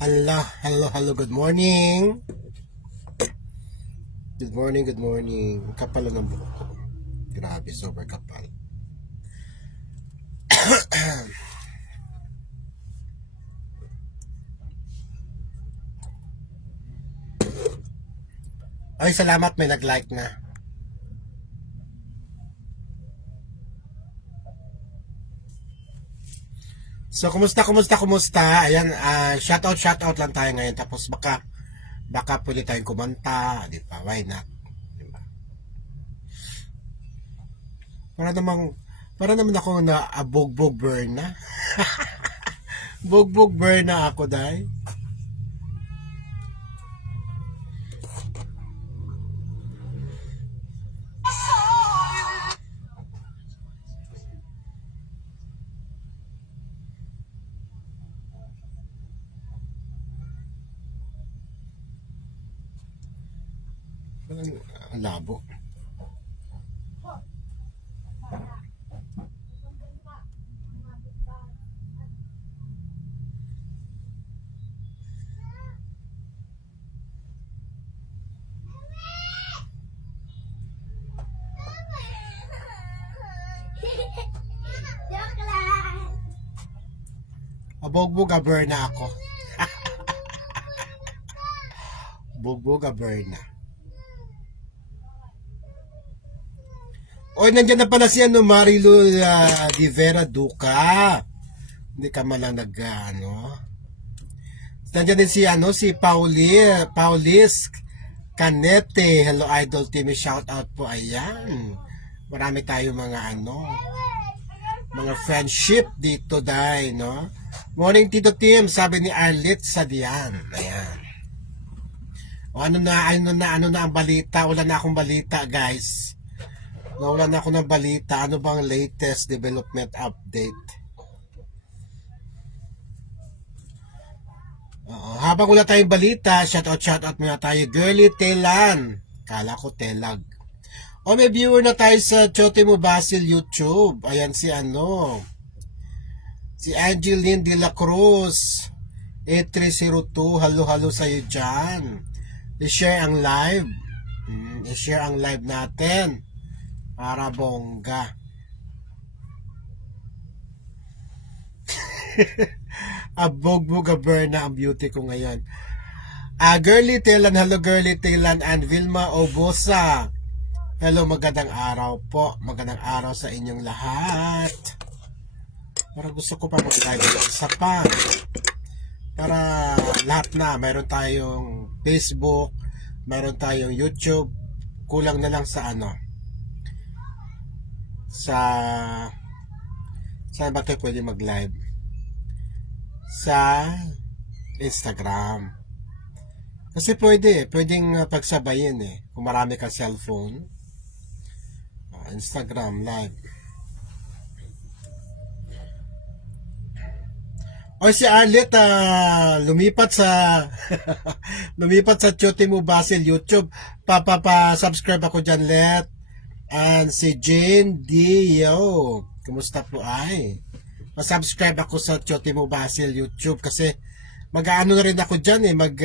Hello, hello, hello, good morning. Good morning, good morning. Kapal lang ng buhok ko. Grabe, super kapal. Ay, salamat, may nag-like na. So, kumusta? Ayan, shout out lang tayo ngayon. Tapos baka pwede tayong kumanta, di ba? Why not? Di ba? Para namang, para naman ako na bugbog burn na. Bugbog burn na ako, dahil. Ang labo. Joke lang. Bugbog burn na ako. Bugbog burn na. Oy, nandiyan na pala si Marilu Di Vera Duca. Hindi ka man lang Nandiyan din si Paulis Canete. Hello Idol Team, shout out po. Ayan. Marami tayo mga friendship dito dai, no? Morning Tito Tim, sabi ni Arlit Sadian. Ayan. O ano na ang balita? Wala na akong balita, guys. Nawalan ako ng balita. Ano bang latest development update? Habang wala tayong balita, shout out muna tayo. Girly Telan. Kala ko Telag. May viewer na tayo sa Chotimo Basil YouTube. Ayan si Angeline De La Cruz. 8302. Halo sa'yo dyan. I-share ang live. I-share ang live natin. Para bongga. Bugbog burn na ang beauty ko ngayon. Girly Telan, hello Girly Telan and Vilma Obosa. Hello, magandang araw po. Magandang araw sa inyong lahat. Para gusto ko pa mag-live isa pa. Para lahat na. Meron tayong Facebook, meron tayong YouTube. Kulang na lang sa saan ba tayo pwede mag-live? Sa Instagram. Kasi pwedeng pagsabayin kung marami kang cellphone. Instagram live. O si Arlet lumipat sa lumipat sa Chotimo Basil YouTube. Subscribe ako dyan, Let. And si Jane Dio. Kumusta po ay? Subscribe ako sa Chotimo Basil YouTube kasi mag-aano na rin ako dyan mag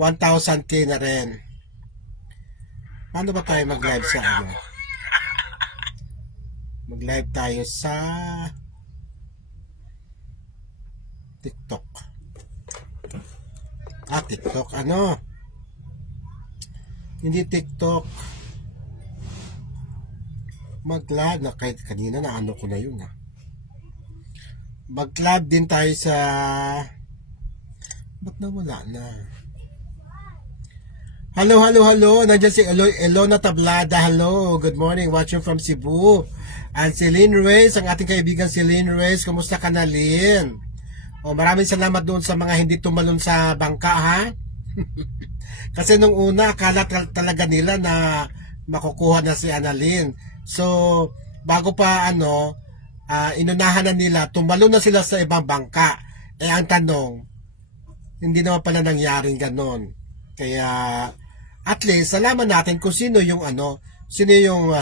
1,000k na rin. Paano ba tayo mag-live sa Mag-live tayo sa TikTok. TikTok hindi TikTok. Mag-live na kahit kanina ko na yun Mag-live din tayo sa ba't nawala na? Hello. Nandiyan si Elona Tablada. Hello, good morning. Watching from Cebu. And si Lynn Reyes, ang ating kaibigan si Lynn Reyes. Kumusta ka na, Lynn? Maraming salamat doon sa mga hindi tumalon sa bangka, ha? Kasi nung una, akala talaga nila na makukuha na si Annalyn. So, bago pa inunahan na nila, tumalon na sila sa ibang bangka. Ang tanong, hindi naman pala nangyaring ganon. Kaya, at least, salamat natin kung sino yung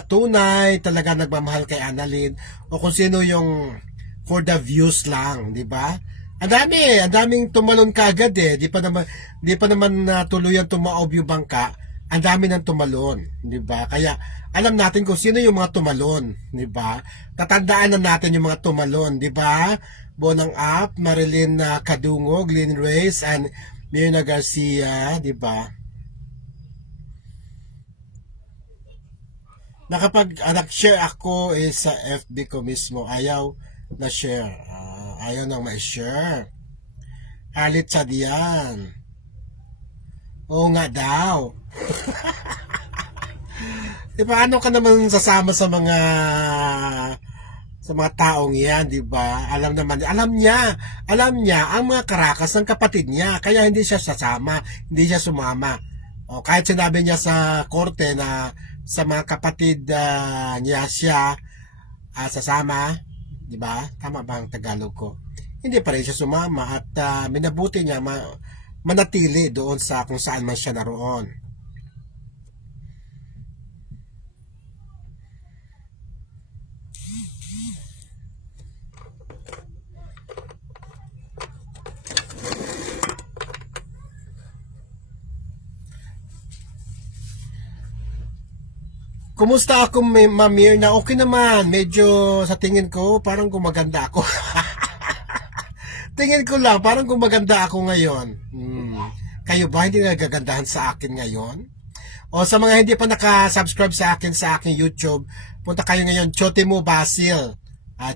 tunay, talaga nagmamahal kay Annalyn, o kung sino yung for the views lang, di ba? Ang daming tumalon kaagad eh. Di pa naman tuluyan tumaob yung bangka. Ang dami nang tumalon, di ba? Kaya alam natin kung sino yung mga tumalon, di ba? Tatandaan na natin yung mga tumalon, di ba? Bonang Up, Marilyn Kadungog, Lynn Reyes, and Mirna Garcia, di ba? Nag-share ako sa FB ko mismo, ayaw na share. Ayaw nang ma-share. Halit sa diyan. Oo nga daw. E paano ka naman sasama sa mga taong yan, di ba? Alam niya ang mga karakas ng kapatid niya, kaya hindi siya sasama, hindi siya sumama. O kahit sinabi niya sa korte na sa mga kapatid niya siya sasama, di ba? Tama ba ang Tagalog ko? Hindi pa rin siya sumama at minabuti niya manatili doon sa kung saan man siya naroon. Kumusta ako, Mamir? Na okay naman. Medyo sa tingin ko, parang gumaganda ako. Tingin ko lang, parang gumaganda ako ngayon. Kayo ba hindi nagagandahan sa akin ngayon? O sa mga hindi pa naka-subscribe sa akin sa aking YouTube, punta kayo ngayon, Chotimo Basil.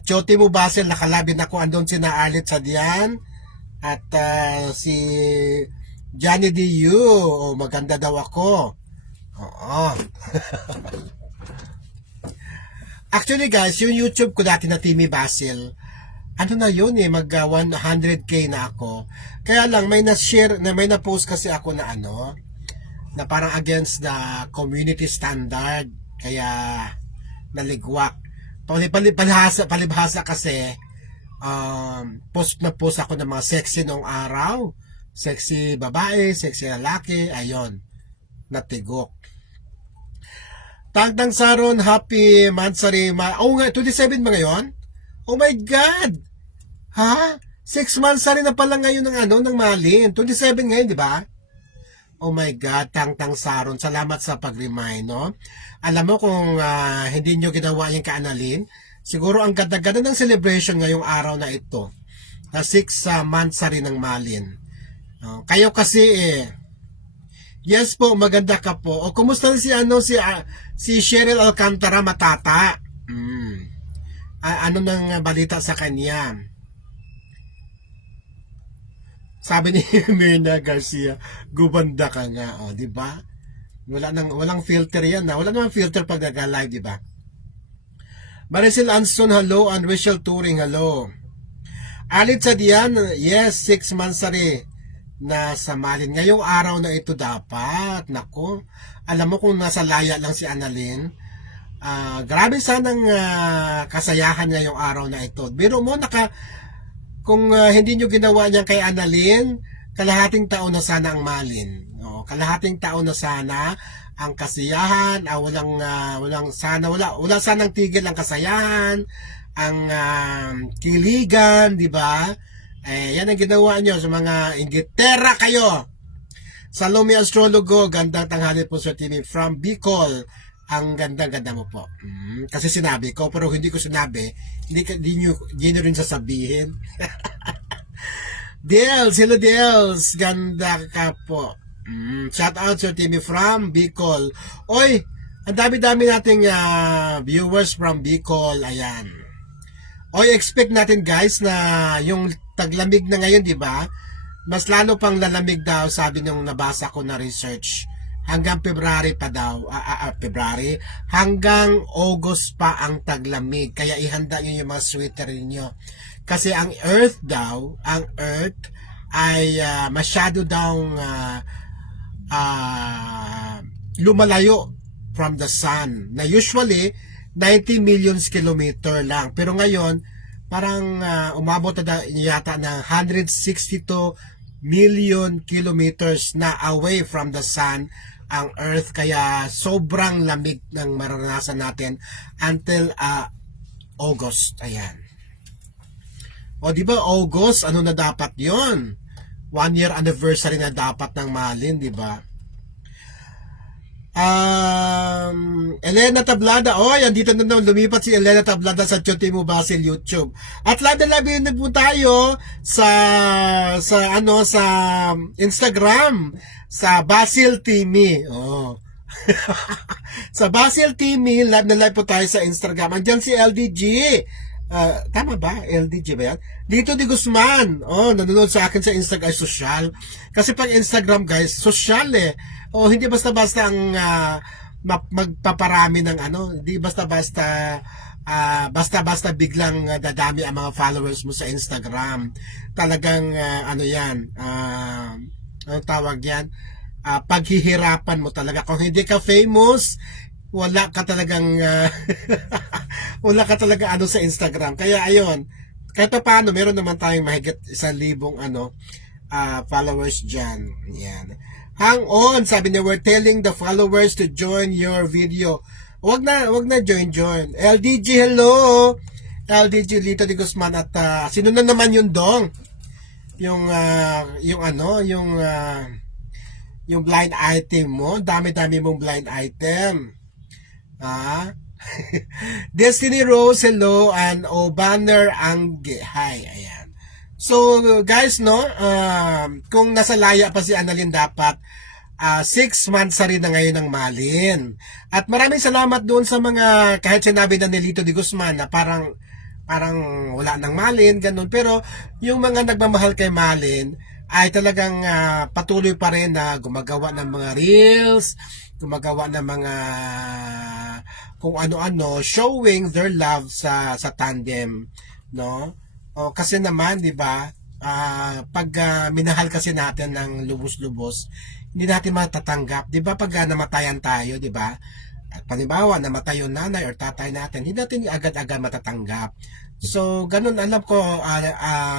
Chotimo Basil, nakalabin ako. Andun si na Arlit Sadian at si Johnny D.U. O, maganda daw ako. Oo. Actually guys, yung YouTube ko dati na Timmy Basil, ano na yun mag 100k na ako. Kaya lang may na-share, may na-post kasi ako na na parang against the community standard. Kaya naligwak. Palibhasa kasi post na post ako ng mga sexy nung araw. Sexy babae, sexy lalaki, ayon. Natigok. Tangtang Saron, happy Mansari. Oh nga, 27 ba ngayon? Oh my God! Ha? 6 months na pala ngayon ng Malin. 27 ngayon, di ba? Oh my God, Tangtang Saron. Salamat sa pag-remind, no? Alam mo kung hindi nyo ginawa yung kaanalin, siguro ang ganda-ganda ng celebration ngayong araw na ito. 6 months ng Malin. Kayo kasi yes po, maganda ka po. O kumusta si Cheryl Alcantara Matata? Ano nang balita sa kanya? Sabi ni Mirna Garcia, gubanda ka nga, di ba? Walang filter yan, Wala namang filter pag nag-live, di ba? Maricel Anson, hello, and Rachel Turing, hello. Alit Sadian, yes, 6 months na sa Malin. Ngayong araw na ito dapat. Nako, alam mo kung nasa laya lang si Annalyn, grabe sanang kasayahan ngayong araw na ito. Biro mo, kung hindi nyo ginawa niyan kay Annalyn, kalahating taon na sana ang Malin. Kalahating taon na sana ang kasiyahan, wala sanang tigil ang kasayahan, ang kiligan, di ba? Yan ang ginawa nyo sa mga Inglaterra kayo. Salome Astrologo, gandang tanghali po sa TV from Bicol. Ang ganda-ganda mo po. Kasi sinabi ko, pero hindi ko sinabi. Hindi nyo rin sasabihin. Dels, hello Dels. Ganda ka po. Shout out sa TV from Bicol. Oy, ang dami-dami nating viewers from Bicol. Ayan. Oy, expect natin guys na yung taglamig na ngayon, di ba? Mas lalo pang lalamig daw, sabi nung nabasa ko na research. Hanggang February pa daw, February, hanggang August pa ang taglamig. Kaya ihanda nyo yung mga sweater niyo. Kasi ang Earth daw, ay masyado daw lumalayo from the sun. Na usually, 90 million kilometer lang. Pero ngayon, parang umabot na yata ng 162 million kilometers na away from the sun ang Earth. Kaya sobrang lamig ng maranasan natin until August. Ayan. O di ba August, ano na dapat yon? 1 year anniversary na dapat ng Malin, di ba? Elena Tablada. Oh, andito na naman. Lumipat si Elena Tablada sa Chotimo Basil YouTube. At labi-labi na po tayo sa Instagram, sa Basil Timmy. Oh. Sa Basil Timmy, live na live po tayo sa Instagram. Andiyan si LDG. Tama ba? LDG ba yan? Dito di Guzman. Oh, nanonood sa akin sa Instagram. Ay, social. Kasi pag Instagram, guys, social eh. Oh, hindi basta-basta ang magpaparami ng hindi basta-basta basta-basta biglang dadami ang mga followers mo sa Instagram. Talagang anong tawag yan? Paghihirapan mo talaga. Kung hindi ka famous, wala ka talagang wala ka talaga sa Instagram. Kaya ayun, kahit pa paano, meron naman tayong mahigit 1,000 followers dyan. Yan. Hang on, sabi niya, we're telling the followers to join your video. Wag na join. LDG, hello. LDG Lito de Guzman at sino na naman yung dong? Yung blind item mo. Dami-dami mong blind item. Destiny Rose, hello, and Banner Angge, hi, ayan. So guys, kung nasa laya pa si Annalyn, dapat 6 months na rin na ngayon ng Malin. At maraming salamat doon sa mga, kahit sinabi na ni Lito de Guzman na parang wala nang Malin, ganun. Pero yung mga nagmamahal kay Malin ay talagang patuloy pa rin na gumagawa ng mga reels, gumagawa ng mga kung ano-ano, showing their love sa tandem, no? O, kasi naman, di ba, pag minahal kasi natin ng lubos-lubos, hindi natin matatanggap. Di ba pag namatayan tayo, di ba? Panibawa, namatay yung nanay or tatay natin, hindi natin agad-agad matatanggap. So, ganun, alam ko,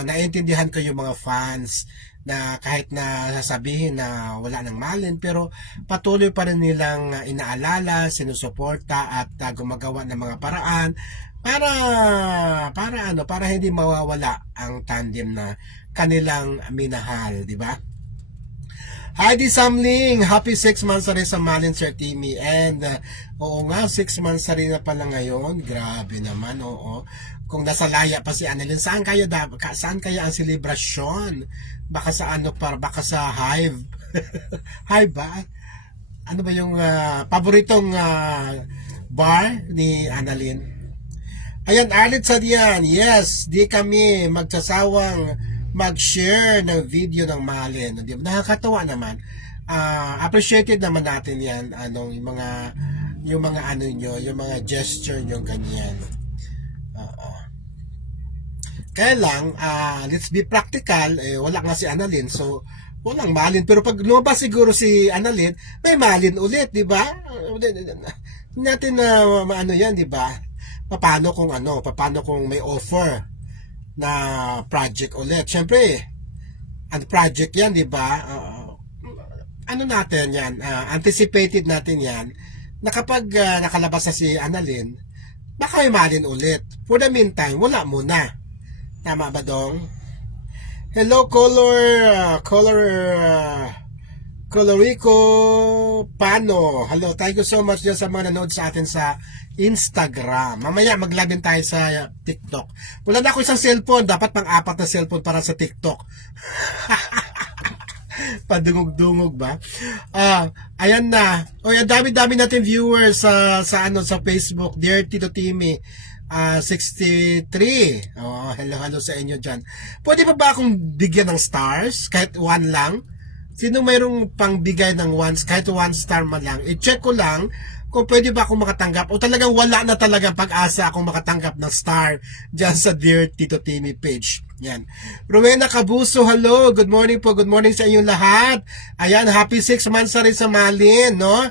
naiintindihan ko yung mga fans na kahit na sasabihin na wala nang Malin, pero patuloy pa rin nilang inaalala, sinusuporta at gumagawa ng mga paraan para hindi mawawala ang tandem na kanilang minahal, di ba? Heidi Samling, happy 6 months na rin sa Malin, Sir Timmy. And oo nga, 6 months na rin na pala ngayon. Grabe naman, oo. Kung nasa laya pa si Annalyn, saan kaya ang selebrasyon? Baka sa baka sa Hive. Hive ba? Ano ba yung paboritong bar ni Annalyn? Ayan, Arlit Sadian, yes, di kami magsasawang mag-share ng video ng Malin. Nakakatawa naman. Appreciated naman natin yan, yung mga gesture nyo, ganyan. Kaya lang, let's be practical, wala nga si Annalyn, so walang Malin. Pero pag lumabas siguro si Annalyn, may Malin ulit, di ba? Natin yan, di ba? Paano kung may offer na project ulit? Siyempre, project yan, di ba? Natin yan, anticipated natin yan, na kapag nakalabas na si Annalyn, baka may Malin ulit. For the meantime, wala muna. Tama ba, Dong? Hello, Colorico Pano. Hello, thank you so much dyan sa mga nanood sa atin sa Instagram. Mamaya maglabin tayo sa TikTok. Wala na ako isang cellphone. Dapat pang-4 na cellphone para sa TikTok. Padungog-dungog ba? Ayan na. O, yan, dami-dami natin viewers sa Facebook. Dear Tito Timmy, 63. Hello sa inyo dyan. Pwede ba akong bigyan ng stars? Kahit 1 lang? Sino mayroong pangbigay ng kahit 1 star man lang? I-check ko lang kung pwede ba akong makatanggap o talagang wala na talagang pag-asa akong makatanggap ng star dyan sa Dear Tito Timmy page. Yan. Rowena Cabuso, hello. Good morning po. Good morning sa inyong lahat. Ayan, happy 6 months na rin sa Malin, no?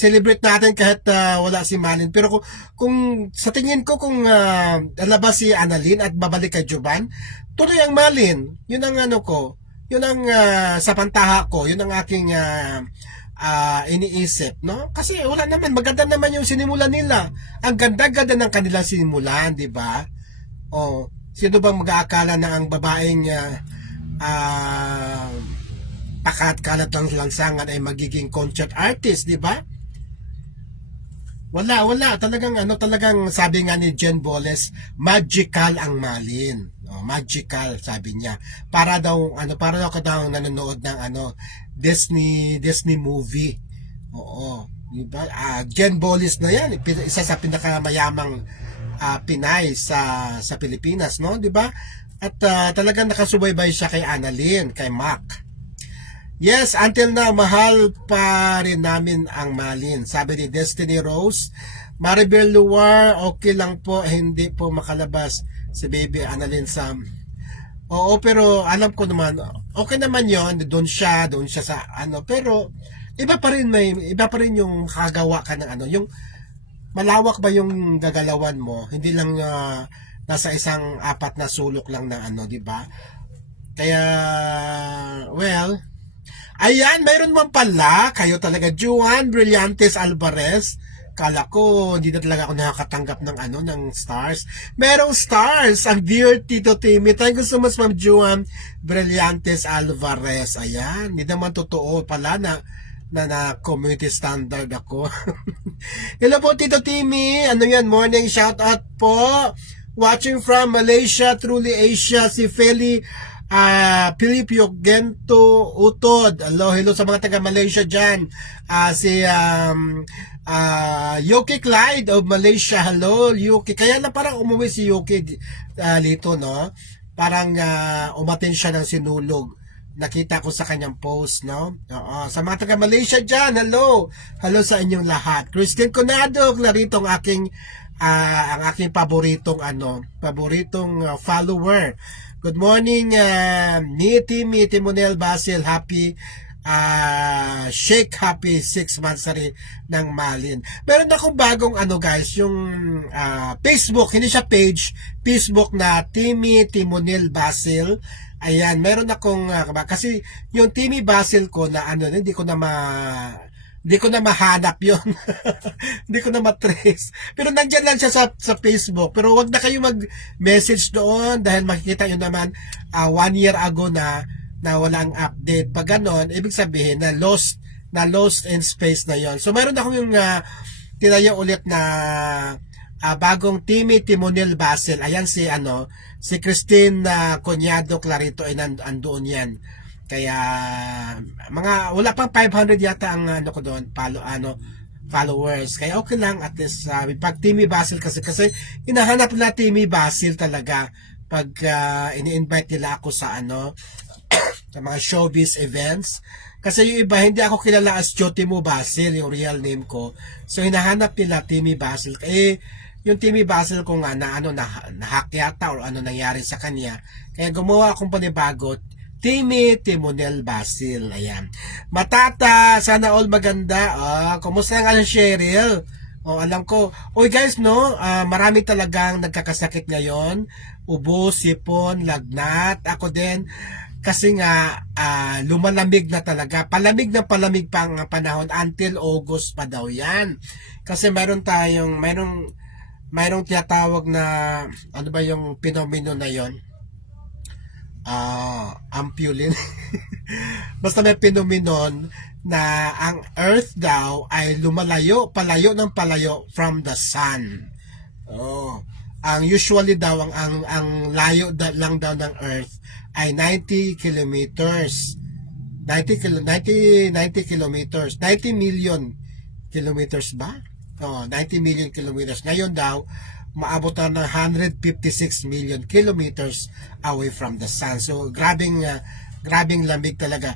Celebrate natin kahit wala si Malin. Pero kung sa tingin ko, kung lalabas si Annalyn at babalik kay Juban, tuloy ang Malin. Yun ang yun ang sa pantaha ko, yun ang aking iniisip, no? Kasi wala naman, maganda naman yung sinimulan nila. Ang ganda-ganda ng kanilang sinimulan, di ba? Sino bang mag-aakala na ang babaeng ah, pakat-kalat ng lansangan ay magiging concert artist, di ba? Wala. Talagang sabi nga ni Jen Boles, magical ang Malin. Magical, sabi niya. Para daw ka daw nanonood ng Disney movie. Oo. Diba? Jen Boles na yan, isa sa pinakamayamang Pinay sa Pilipinas, no? 'Di ba? At talagang nakasubaybay siya kay Annalyn, kay Mac. Yes, until now, mahal pa rin namin ang Malin. Sabi ni Destiny Rose, Maribel Luar, okay lang po, hindi po makalabas si Baby Annalyn Sam. Oo, pero alam ko naman, okay naman yon, doon siya sa pero iba pa rin yung kagawa ka ng yung malawak ba yung gagalawan mo, hindi lang nasa isang apat na sulok lang na di ba? Kaya, well, ayan, mayroon man pala. Kayo talaga, Juan Brillantes Alvarez. Kala ko, hindi na talaga ako nakakatanggap ng stars. Merong stars, ang dear Tito Timmy. Thank you so much, Ma'am Juan Brillantes Alvarez. Ayan, hindi naman totoo pala na community standard ako. Hello po, Tito Timmy. Ano yan, morning shout out po. Watching from Malaysia, truly Asia, si Feli Pilipio Gento Utod. Hello sa mga taga Malaysia dyan. Si Yuki Clyde of Malaysia. Hello, Yuki. Kaya na parang umuwi si Yuki dito, no? Parang umatin siya ng sinulog. Nakita ko sa kanyang post, no? Sa mga taga Malaysia dyan, hello. Hello sa inyong lahat. Christine Conado, clarito ang aking paboritong follower. Good morning, Miti Monel Basil. Happy Shake Happy 6 months na rin ng Malin. Meron akong bagong guys, yung Facebook, hindi siya page, Facebook na Timmy Timonel Basil. Ayan, meron akong kasi yung Timmy Basil ko na hindi ko na mahanap yon. Hindi ko na matrace. Pero nandyan lang siya sa Facebook. Pero wag na kayo mag-message doon dahil makikita nyo naman 1 year ago na walang update. Pag ganon, ibig sabihin na lost in space na yon. So meron akong yung tinayo ulit na bagong Timmy Timonel Basil. Ayan si Christine Conyado Clarito ay andoon yan. Kaya wala pang 500 yata ang ko doon, followers. Kaya okay lang at least pag Timmy Basil kasi hinahanap nila Timmy Basil talaga pag ini-invite nila ako sa sa mga showbiz events. Kasi yung iba hindi ako kilala as Jotimo Basil, yung real name ko. So hinahanap nila Timmy Basil. Yung Timmy Basil ko nga na-hack yata or nangyari sa kanya. Kaya gumawa akong panibago, Timmy Timonel Basil. Ayan. Matata, sana all maganda. Kumusta nga si Cheryl? Alam ko. Oy guys, no, marami talagang nagkakasakit ngayon. Ubo, sipon, lagnat. Ako din. Kasi nga, lumalamig na talaga. Palamig pa ang panahon until August pa daw yan. Kasi mayroong tinatawag na, ba yung pinomeno na yon? Ampulin. Basta may phenomenon na ang Earth daw ay palayo ng palayo from the Sun. Ang usually daw ang layo lang daw ng Earth ay 90 kilometers. 90 kilometers. 90 million kilometers ba? 90 million kilometers. Ngayon daw, maabot na ng 156 million kilometers away from the sun. So, grabing lamig talaga.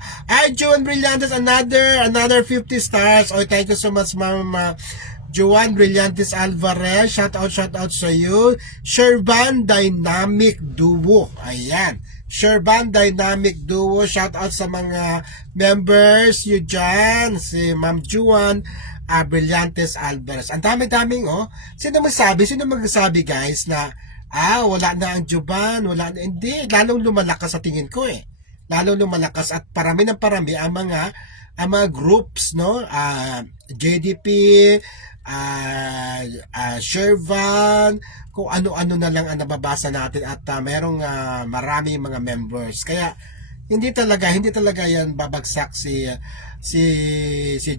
Joan Brillantes, another 50 stars. Thank you so much, Ma'am Joan Brillantes Alvarez. Shout out sa you. Sherban Dynamic Duo. Ayan. Sherban Dynamic Duo. Shout out sa mga members you dyan. Si Ma'am Juan Brillantes Alvarez. Ang dami-daming Sino magsabi guys na wala na ang Juban, hindi, lalong lumalakas sa tingin ko Lalong lumalakas at parami ang mga groups, no? JDP, Shervan, kung ano-ano na lang ang nababasa natin at merong marami mga members. Kaya hindi talaga yan babagsak si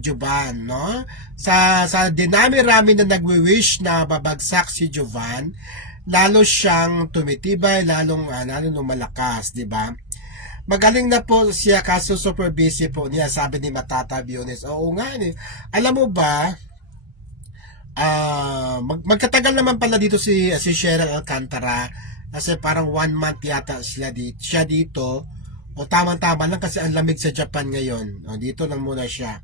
Jovan, no? Sa dinami-rami na nagwi-wish na babagsak si Jovan, lalo siyang tumitibay, lalong lumalakas, di ba? Magaling na po siya kaso super busy po niya, sabi ni Matata Biones. Oo nga, alam mo ba, magkatagal naman pala dito si Cheryl Alcantara kasi parang 1 month yata siya dito. O tama-tama lang kasi ang lamig sa Japan ngayon. O, dito lang muna siya.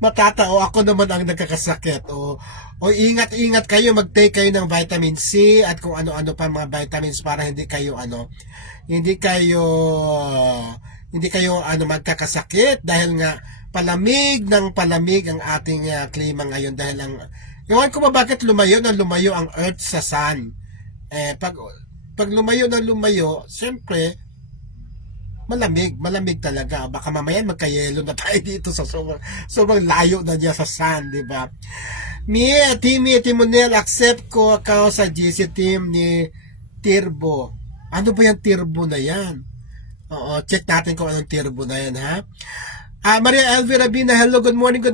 Matatao ako naman ang nagkakasakit. O ingat-ingat kayo, mag-take kayo ng vitamin C at kung ano-ano pa mga vitamins para hindi kayo magkakasakit dahil nga palamig ng palamig ang ating klima ngayon dahil ewan ko ba bakit lumayo ang earth sa sun. Pag lumayo siyempre malamig talaga. Baka mamaya magkayelo na tayo dito sa sobrang layo na niya sa sun, di ba? Timmy Timonel, accept ko ako sa GC team ni Tirbo. Ano ba yung Tirbo na yan? Oo, check natin kung anong Tirbo na yan, ha? Maria Elvira Bina, hello, good morning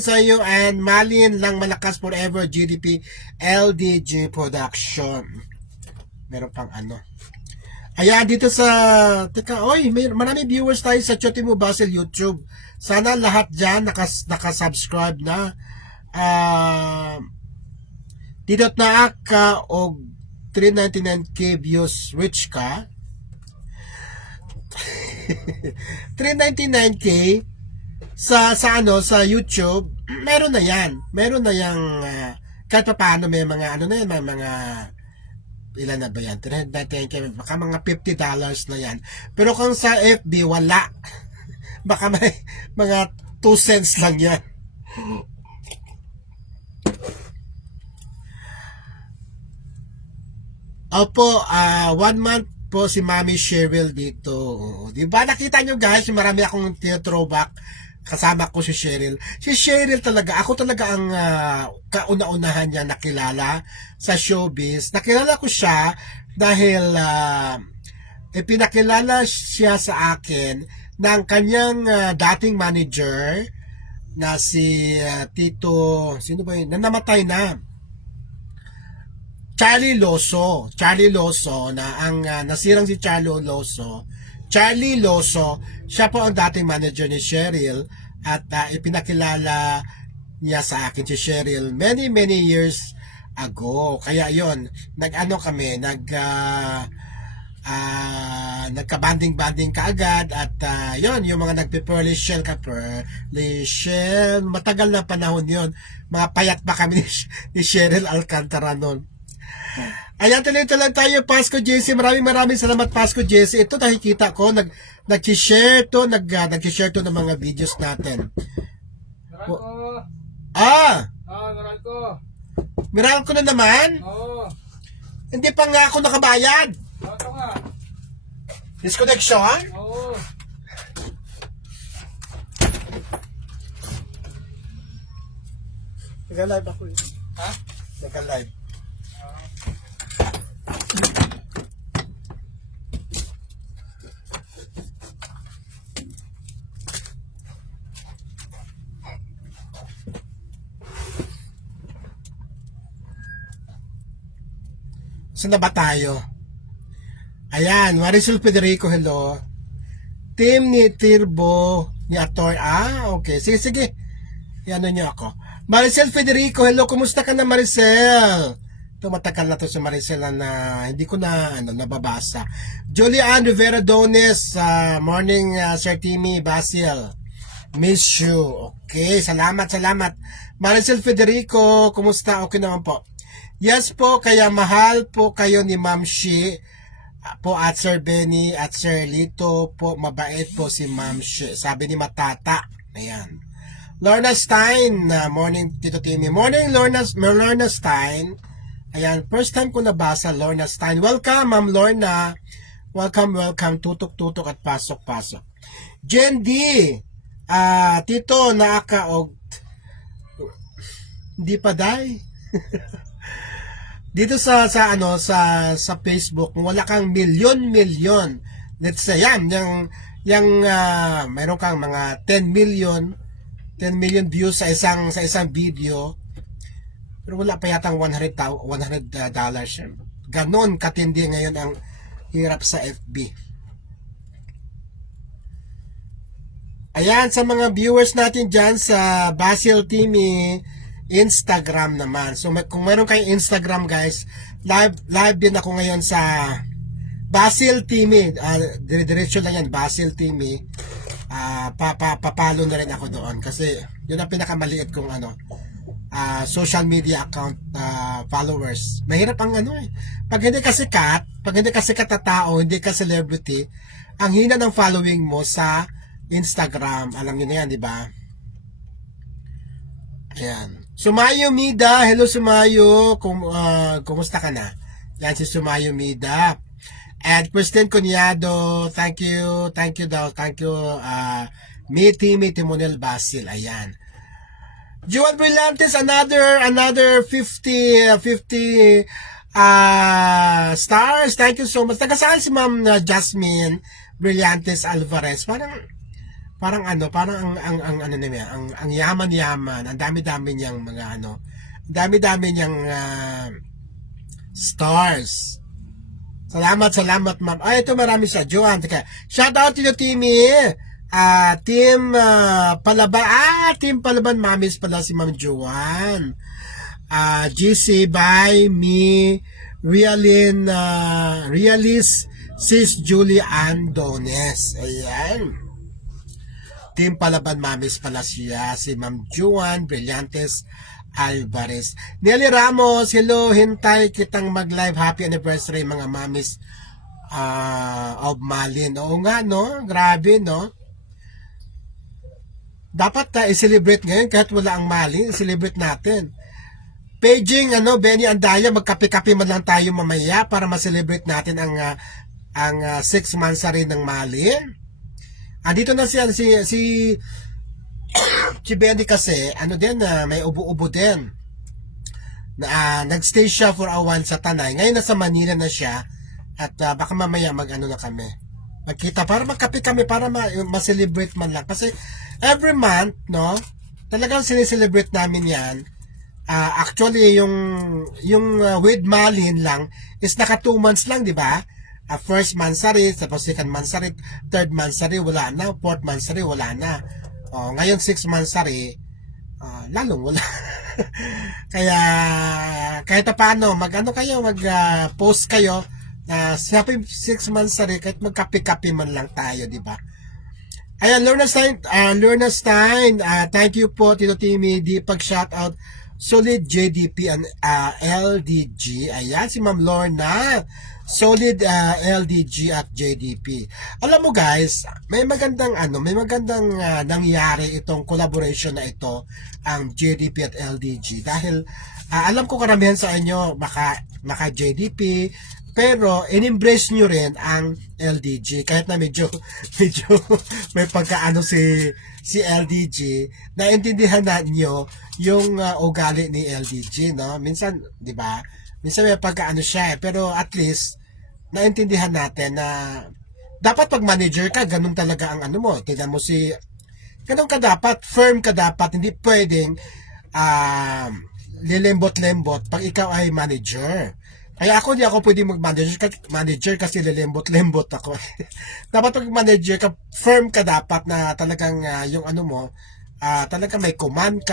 sa iyo. And Malin lang malakas forever, GDP LDG Production. Meron pang Ayan, dito marami viewers tayo sa Chotimo Basil YouTube. Sana lahat dyan nakasubscribe na. Didot na ka og 399k views, which ka? 399k sa YouTube, meron na yan. Meron na yang kahit pa paano may mga may mga ilan na ba yan? 399k, baka mga $50 na yan. Pero kung sa FB, wala. Baka may mga 2 cents lang yan. Opo, 1 month po si Mami Cheryl dito. Di ba nakita nyo guys, marami akong throwback. Kasama ko si Cheryl. Si Cheryl talaga, ako talaga ang kauna-unahan niya nakilala sa showbiz. Nakilala ko siya dahil ipinakilala siya sa akin ng kanyang dating manager na si Tito, sino ba yun? Na namatay na. Charlie Loso na ang nasirang si Charlie Loso, siya po ang dating manager ni Cheryl at ipinakilala niya sa akin si Cheryl many years ago. Kaya yon, nagka-banding kaagad at yon, yung mga nagpe-pearly shell, matagal na panahon yon. Mga payat pa kami ni Cheryl Alcantara noon. Ayan, tuloy-tuloy tayo, Pasko JC. Maraming salamat, Pasko JC. Ito nakikita ko, nag-share to ng mga videos natin. Meralco. Meralco. Meralco na naman? Oo. Hindi pa nga ako nakabayad. Ito nga. Disconnection? Oo. Nag-live ako eh. Ha? Nag-live. Saan na ba tayo? Ayan, Marisol Federico, hello. Team ni Tirbo, ni Ator. Okay. Sige. Yan niyo ako. Maricel Federico, hello. Kumusta ka na, Maricel? Tumatagal na to si Maricel na hindi ko na nababasa. Julian Rivera Dones, morning, Sir Timmy Basil. Miss you. Okay, salamat. Maricel Federico, kumusta? Okay naman po. Yes po, kaya mahal po kayo ni Ma'am Shi po at Sir Benny at Sir Lito po, mabait po si Ma'am Shi. Sabi ni Matata. Ayan. Lorna Stein, morning Tito Timmy. Morning Lorna Stein. Ayan, first time ko nabasa Lorna Stein. Welcome Ma'am Lorna. Welcome. Tutok at pasok. Jen D. Tito Naakaog. Hindi pa dai. Dito sa Facebook, kung wala kang milyon, let's say yung mayroon kang mga 10 million views sa isang video, pero wala pa yatang $100. Ganon katindi ngayon ang hirap sa FB. Ayan, sa mga viewers natin dyan sa Basil TV Instagram naman. So kung meron kayong Instagram guys, live din ako ngayon sa Basil TV. Diretso lang yan, Basil TV. Papalo na rin ako doon kasi yun ang pinakamaliit kong social media account followers. Mahirap ang pag hindi ka sikat na tao, hindi ka celebrity, ang hina ng following mo sa Instagram. Alam niyo na yan, di ba? Ayan. Sumayo Mida, hello Sumayo. Kumusta ka na? Yan si Sumayo Mida. And Kristen Cunyado, thank you daw. Thank you Miti Timonel Basil. Ayan. Juan Brillantes, another 50 stars. Thank you so much. Taga saan si Ma'am Jasmine Brillantes Alvarez? Parang ang yaman-yaman, ang dami-dami niyang mga dami-dami niyang stars. Salamat ma'am. Ito marami siya. Joan, shout out to the team Team Palaban. Team Palaban Mamis pala si Ma'am Joan. GC by me, Realis Sis Julie Andones. Ayan. Team Palaban Mamis pala siya, si Ma'am Juan Brillantes Alvarez. Nelly Ramos, hello, hintay kitang mag-live. Happy anniversary mga Mamis of Malin. Oo nga, no? Grabe, no? Dapat i-celebrate ngayon kahit wala ang Malin, i-celebrate natin. Paging, Benny Andaya, magkape-kape man lang tayo mamaya para ma-celebrate natin ang 6 months rin ng Malin. Andito na si Benny kasi, may ubo-ubo din. Nagstay siya for a while sa Tanay. Ngayon nasa Manila na siya at baka mamaya na kami. Magkita para magkape kami para ma-celebrate man lang. Kasi every month, no, talagang sineselebrate namin yan. Actually, yung with Malin lang is naka 2 months lang, di ba? First mansari, tapos second mansari, third mansari, wala na, fourth mansari, wala na. Ngayon 6 mansari, lalong wala. Kaya, kahit paano, mag-post kayo, happy 6 mansari, kahit magkape-kape man lang tayo, di ba? Ayan, Lorna Stein, thank you po, Tito Timmy, di pag-shoutout, Solid JDP and LDG. Ayan, si Ma'am Lorna. Solid LDG at JDP. Alam mo guys, may magandang nangyari itong collaboration na ito, ang JDP at LDG. Dahil alam ko karamihan sa inyo baka JDP, pero in-embrace nyo rin ang LDG kahit na medyo may pagkaano si LDG, naintindihan nyo yung ugali ni LDG, no? Minsan, 'di ba? Minsan may pagkaano siya, pero at least naintindihan natin na dapat pag manager ka, ganun talaga ang mo. Tingnan mo ganun ka dapat, firm ka dapat, hindi pwedeng lilembot-lembot pag ikaw ay manager. Kaya ako, hindi ako pwedeng mag-manager kasi lilembot-lembot ako. Dapat pag manager ka, firm ka dapat na talagang yung talagang may command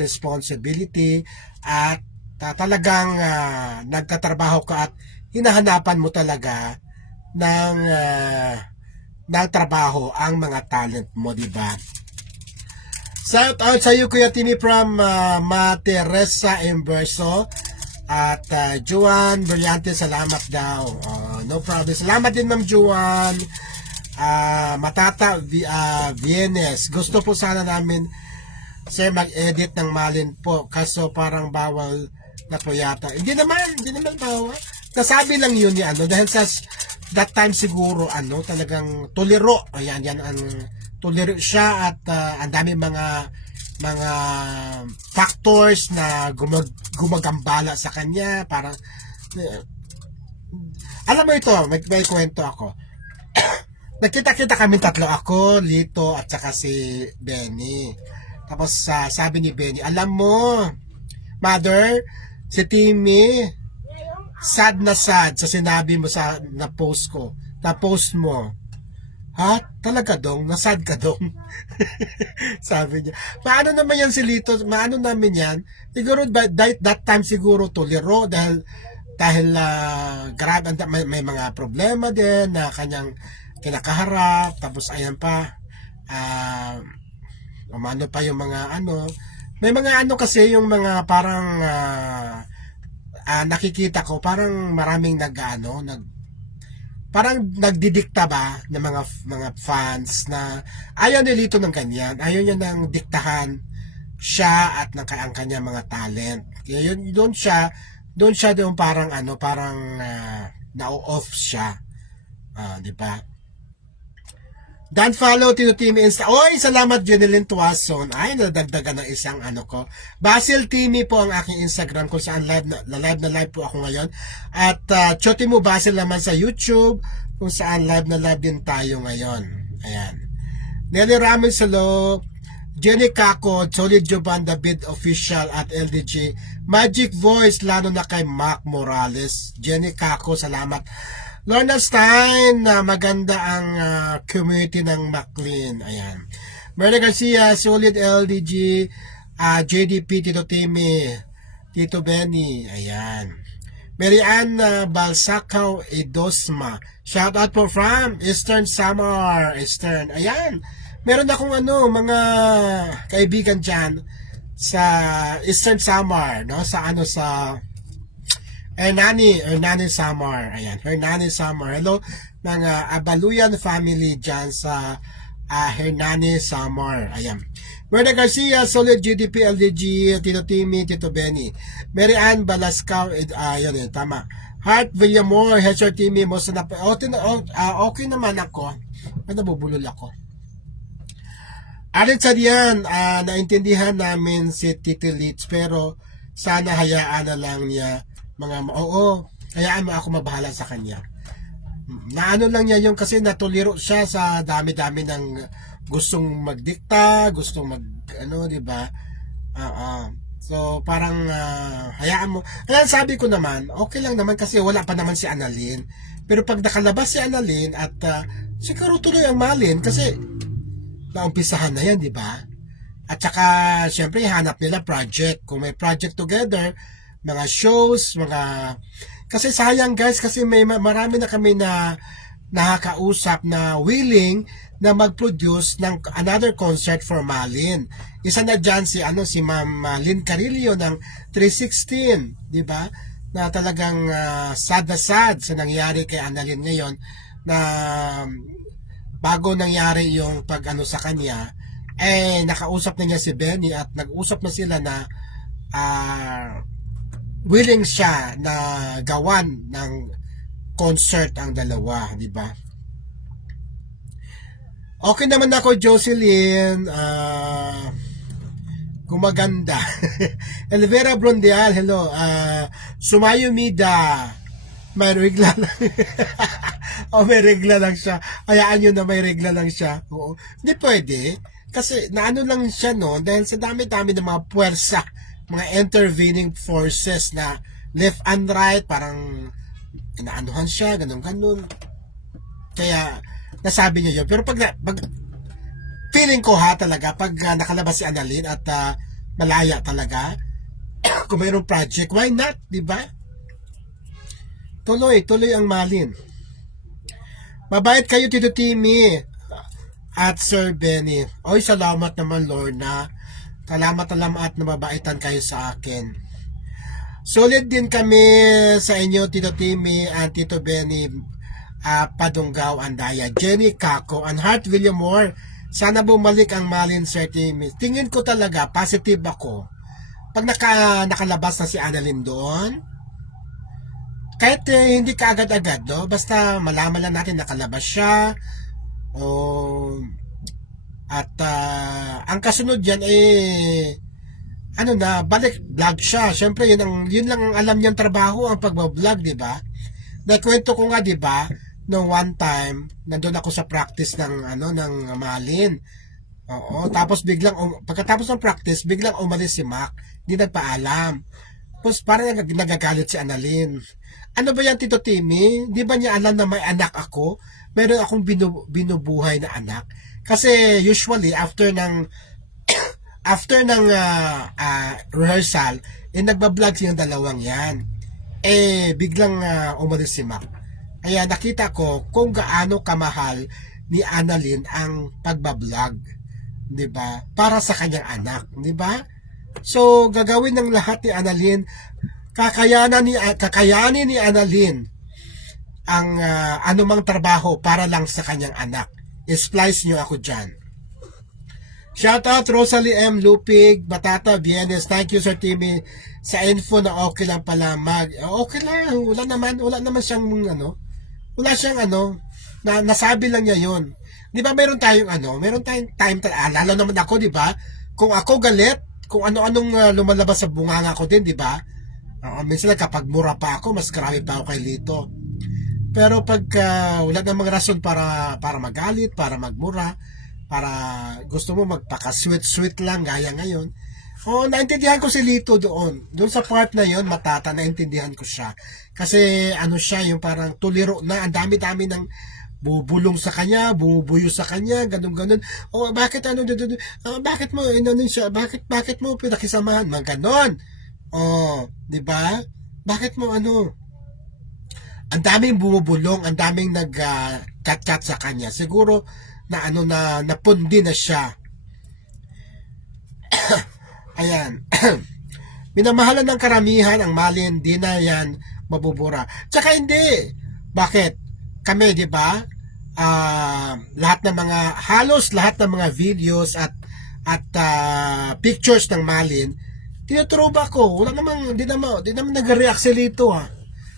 responsibility, at talagang nagtatrabaho ka at hinahanapan mo talaga ng trabaho ang mga talent mo, di ba? Shout out sa iyo Kuya Timmy from Teresa Inverso at Juan Brillantes, salamat daw. No problem. Salamat din Ma'am Juan. Matata Vienes, gusto po sana namin sir mag-edit ng Malin po, kaso parang bawal na po yata. Hindi naman bawal. Nasabi lang yun ni dahil sa that time siguro talagang tolero. Ayan, yan ang tuliro siya at ang dami mga factors na gumagambala sa kanya para alam mo ito, may kwento ako. Nagkita-kita kami tatlo, ako, Lito, at saka si Benny. Tapos sabi ni Benny, alam mo, Mother, si Timmy, sad na sad sa sinabi mo sa na post ko. Na post mo. Ha? Talaga dong? Nasad ka dong? Sabi niya. Paano naman yan si Lito? Paano namin yan? Siguro that time siguro tuliro dahil grabe may mga problema din na kanyang kinakaharap, tapos ayan pa umano pa yung mga may mga kasi yung mga parang nakikita ko parang maraming parang nagdidikta ba ng mga fans na ayaw nilito ng ganyan, ayaw niya nang diktahan siya at ang kanya mga talent. Kaya yun doon siya parang na-off siya. Di ba? Dan follow Tito Timmy Insta. Oy, salamat Jeneline Tuason. Ay, nadagdagan ng isang ko. Basil Timmy po ang aking Instagram kung saan live na live po ako ngayon. At Chotimo Basil naman sa YouTube kung saan live na live din tayo ngayon. Ayan. Nelly Ramos, hello. Jenny Kako, Solid Jovan David Official at LDG. Magic Voice, lalo na kay Mac Morales. Jenny Kako, salamat. Lorna Stein, maganda ang community ng McLean. Ayan. Merle Garcia, Solid LDG, JDP, Tito Timmy, Tito Benny. Ayan. Mary Ann Balsacao Edosma. Shout out po from Eastern Samar. Eastern. Ayan. Meron akong mga kaibigan dyan sa Eastern Samar, no? Sa Hernani Samar. Ayan, Hernani Samar. Hello, ng Abaluyan family dyan sa Hernani Samar. Ayan. Merda Garcia, Solid GDP, LDG, Tito Timmy, Tito Benny. Mary Ann Balascaw, yun, tama. Heart Villamor, HR Timmy, most na okay naman ako. Nabubulol ako. Alin sa diyan, naintindihan namin si Titi Litz, pero sana hayaan na lang niya hayaan mo ako mabahala sa kanya. Naano lang niya yung kasi natuliro siya sa dami-dami ng gustong magdikta, gustong di ba? So parang hayaan mo. Kaya sabi ko naman, okay lang naman kasi wala pa naman si Annalyn. Pero pag nakalabas si Annalyn at siguro tuloy ang Malin kasi naumpisahan na yan, di ba? At saka syempre hanap nila project. Kung may project together, mga shows, kasi sayang guys, kasi marami na kami na nakakausap na willing na mag-produce ng another concert for Malin. Isa na dyan si Ma'am Lynn Carillo ng 316, di ba? Na talagang sad na sad sa nangyari kay Annalyn ngayon, na bago nangyari yung sa kanya, nakausap na niya si Benny at nag-usap na sila na willing siya na gawan ng concert ang dalawa, di ba? Okay naman ako, Jocelyn. Gumaganda. Elvira Brondial, hello. Sumayo Mida. May regla lang. May regla lang siya. Hayaan nyo na may regla lang siya. Oo. Hindi pwede. Kasi naano lang siya noon dahil sa dami-dami ng mga puwersa, mga intervening forces na left and right, parang inaanuhan siya, ganun. Kaya nasabi niya yun. Pero pag feeling ko talaga, pag nakalabas si Annalyn at malaya talaga, kung mayroong project, why not, di ba? Tuloy ang Malin. Mabait kayo, Tito Timmy at Sir Benny. Oy, salamat naman, Lorna. Salamat at nababaitan kayo sa akin. Solid din kami sa inyo, Tito Timmy at Tito Benny, Padunggaw, Andaya, Jenny Kako, and Heart Villamor. Sana bumalik ang Malin, Sir Timmy. Tingin ko talaga, positive ako. Pag nakalabas na si Annalyn doon, kahit hindi ka agad-agad, no? Basta malaman lang natin nakalabas siya, o At ang kasunod yan ano na, balik vlog siya. Siyempre, yun lang ang alam niyang trabaho, ang pagbablog, di ba? Nakwento ko nga, di ba, no one time, nandun ako sa practice ng Malin. Oo, tapos pagkatapos ng practice, biglang umalis si Mac. Hindi nagpaalam. Tapos parang nagagalit si Annalyn. Ano ba yan, Tito Timmy? Di ba niya alam na may anak ako? Meron akong binubuhay na anak. Kasi usually, after ng rehearsal, nagbablog silang dalawang yan. Biglang umalis si Mac. Kaya nakita ko kung gaano kamahal ni Annalyn ang pagbablog. 'Di ba? Para sa kanyang anak, 'di ba? So, gagawin ng lahat ni Annalyn, kakayanin ni Annalyn ang anumang trabaho para lang sa kanyang anak. I-splice nyo ako dyan. Shoutout Rosalie M. Lupig, Batata, Viennes. Thank you, Sir Timmy, sa info na okay lang pala okay lang, wala naman siyang wala siyang nasabi lang niya yun. Di ba meron tayong time, lalo naman ako, di ba? Kung ako galit, kung ano-anong lumalabas sa bunganga ko din, di ba? Minsan kapag mura pa ako, mas grabe pa ako kay Lito. Pero pag wala namang rason para magalit, para magmura, para gusto mo magpaka-sweet lang gaya ngayon. Naintindihan ko si Lito doon. Doon sa part na yon, Matata, naintindihan ko siya. Kasi siya, yung parang tuliro na, ang dami-dami ng bubulong sa kanya, bumubuyo sa kanya, ganun-ganun. Bakit bakit mo siya? Bakit mo pinakisamahan? Ganon. Di ba? Bakit mo ang daming bumubulong, ang daming nag-cut sa kanya. Siguro na napundi na siya. Ayan. Minamahalan ng karamihan ang Malin, di na yan mabubura. Tsaka hindi. Bakit? Kami, di ba? Halos lahat ng mga videos at pictures ng Malin, tinuturoba ko. Wala namang, di naman nag-react si Lito,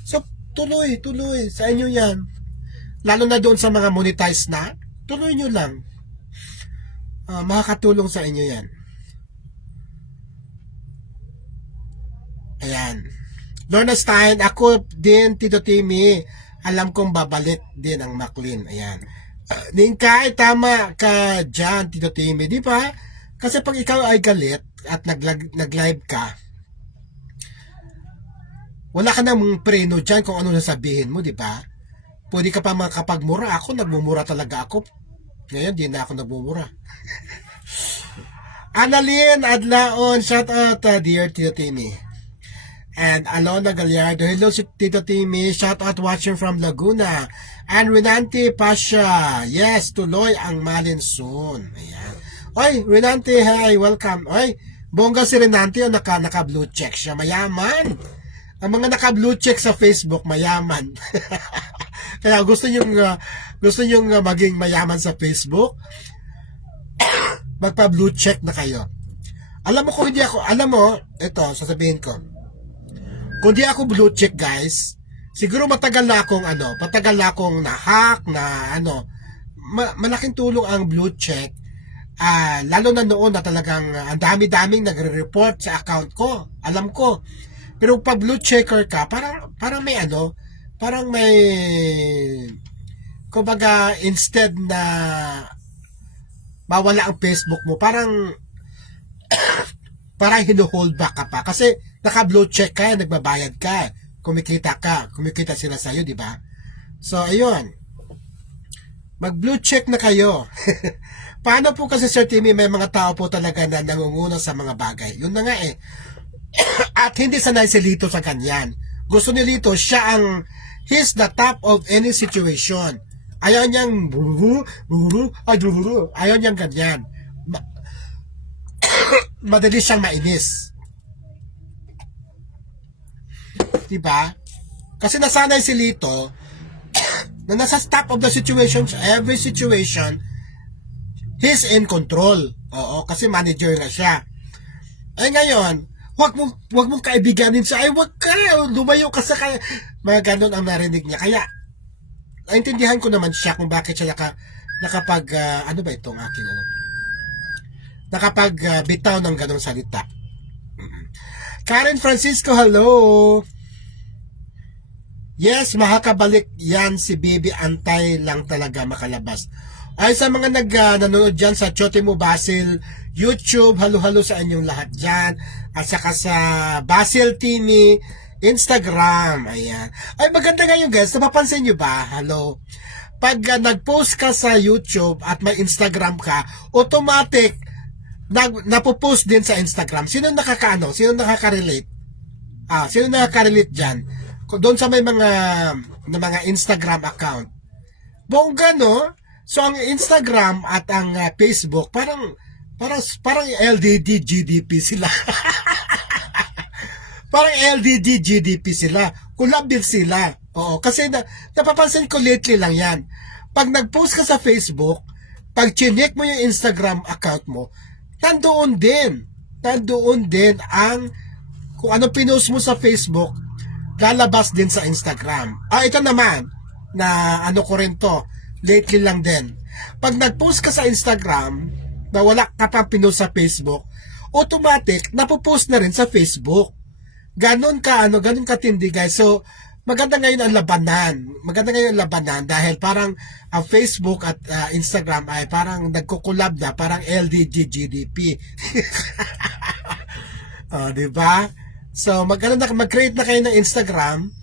So, tuloy sa inyo yan. Lalo na doon sa mga monetized na, tuloy nyo lang. Makakatulong sa inyo yan. Ayan. Lorna Stein, ako din, Tito Timmy, alam kong babalik din ang Maclean. Ayan. Ningkay, tama ka dyan, Tito Timmy, di ba? Kasi pag ikaw ay galit at nag-live ka, wala ka namang preno dyan kung ano nasabihin mo, di ba? Pwede ka pa makapagmura. Ako, nagmumura talaga ako. Ngayon, di na ako nagmumura. Annalyn Adlaon, shout out, dear Tito Timmy. And Alona Gallardo, hello si Tito Timmy, shout out watching from Laguna. And Renante Pasha, yes, tuloy ang Malin soon. Ayan. Oy, Renante, hi, welcome. Oy, bongga si Renante, naka-blue check siya, mayaman. Ang mga naka-blue check sa Facebook, mayaman. Kaya gusto nyong maging mayaman sa Facebook, magpa-blue check na kayo. Alam mo, ito, sasabihin ko. Kung di ako blue check, guys, siguro matagal na akong na-hack, malaking tulong ang blue check. Lalo na noon na talagang ang dami-daming nagre-report sa account ko. Alam ko. Pero pag blue checker ka, parang may kumbaga, instead na mawala ang Facebook mo, parang hino-hold back ka pa. Kasi naka-blue check ka, nagbabayad ka, kumikita sila sa'yo, di ba? So, ayun. Mag-blue check na kayo. Paano po kasi, Sir Timmy, may mga tao po talaga na nangunguna sa mga bagay. Yun na nga eh. At hindi sanay si Lito sa ganyan. Gusto ni Lito, he's the top of any situation. Ayaw niyang ayaw niyang ganyan. Madali siyang mainis. Diba? Kasi nasanay si Lito na nasa top of the situation, every situation, he's in control. Oo, kasi manager na siya. Ngayon, wag mong kaibiganin siya. Wag ka, lumayo ka sa kaya. Mga ganun ang narinig niya. Kaya, naintindihan ko naman siya kung bakit siya nakapag, ano ba itong aking, bitaw ng ganong salita. Karen Francisco, hello. Yes, makakabalik yan si Bibi, antay lang talaga makalabas. Ay, sa mga nanonood dyan sa Chotimo Basil YouTube, halo-halo sa inyong lahat dyan. At saka sa Basil TV Instagram, ayan. Ay, maganda ngayon guys, napapansin nyo ba? Hello. Pag nag-post ka sa YouTube at may Instagram ka, automatic napopost din sa Instagram. Sino nakakaano? Sino nakaka-relate? Sino nakaka-relate dyan? Doon sa may mga Instagram account. Bongga, no? So, ang Instagram at ang Facebook, parang LDD GDP sila. Parang LDD GDP sila. Kulabil sila. Oo, kasi napapansin ko lately lang yan. Pag nag-post ka sa Facebook, pag chinek mo yung Instagram account mo, nandoon din ang kung ano pinost mo sa Facebook, lalabas din sa Instagram. Ito naman, na ano ko rin to, lately lang din. Pag nag-post ka sa Instagram, na wala ka pang pinost sa Facebook, automatic, napopost na rin sa Facebook. Ganon katindi guys. So, maganda ngayon ang labanan dahil parang ang Facebook at Instagram ay parang nagko-collab na, parang LDG GDP. Di ba? So, mag-create na kayo ng Instagram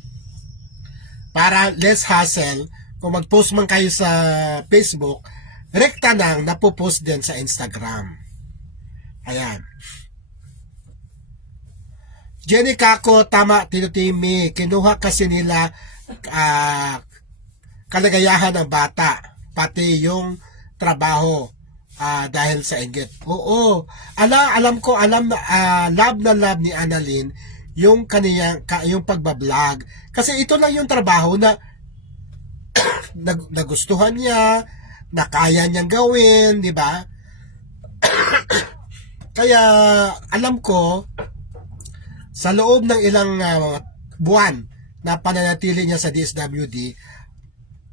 para less hassle. Kung mag-post man kayo sa Facebook, rekta nang napopost din sa Instagram. Ayan. Jenny Kako, tama, Tito Timmy. Kinuha kasi nila kalagayahan ng bata, pati yung trabaho dahil sa inggit. Oo, alam ko, love na love ni Annalyn yung yung pagbablog. Kasi ito lang yung trabaho na nagustuhan niya, na kaya niyang gawin, di ba? Kaya alam ko, sa loob ng ilang buwan na pananatili niya sa DSWD,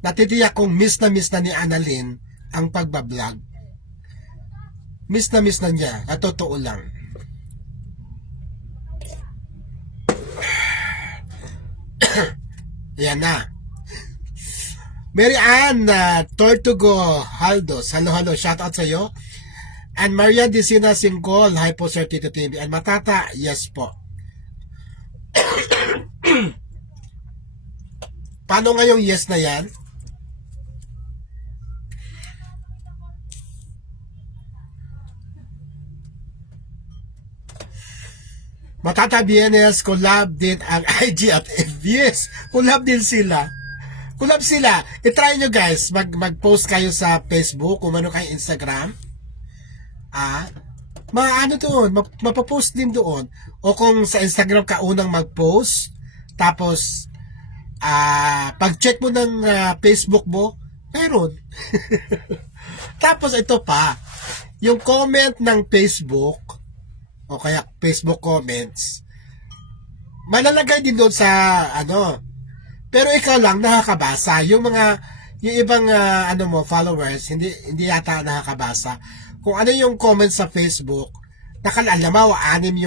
natitiyak kong miss na ni Annalyn ang pagbablog. Miss na niya, at totoo lang. Yan na. Mary Ann Tortugo Haldos, halo, shoutout sa iyo. And Maria Dicina Singkol, hi po Sir Tito TV. And Matata, yes po. Paano ngayong yes na yan? Matata BNS, collab din ang IG at FB. Yes, collab din sila. Collab sila. I-try nyo guys, mag-post kayo sa Facebook, kung ano kayo Instagram. Ano doon, mapapost din doon. O kung sa Instagram ka unang mag-post, tapos pag-check mo ng Facebook mo, meron. Tapos ito pa, yung comment ng Facebook, o kaya Facebook comments, malalagay din doon sa pero ikaw lang nakakabasa. Yung ibang followers, hindi yata nakakabasa. Kung ano yung comments sa Facebook, alam mo, anim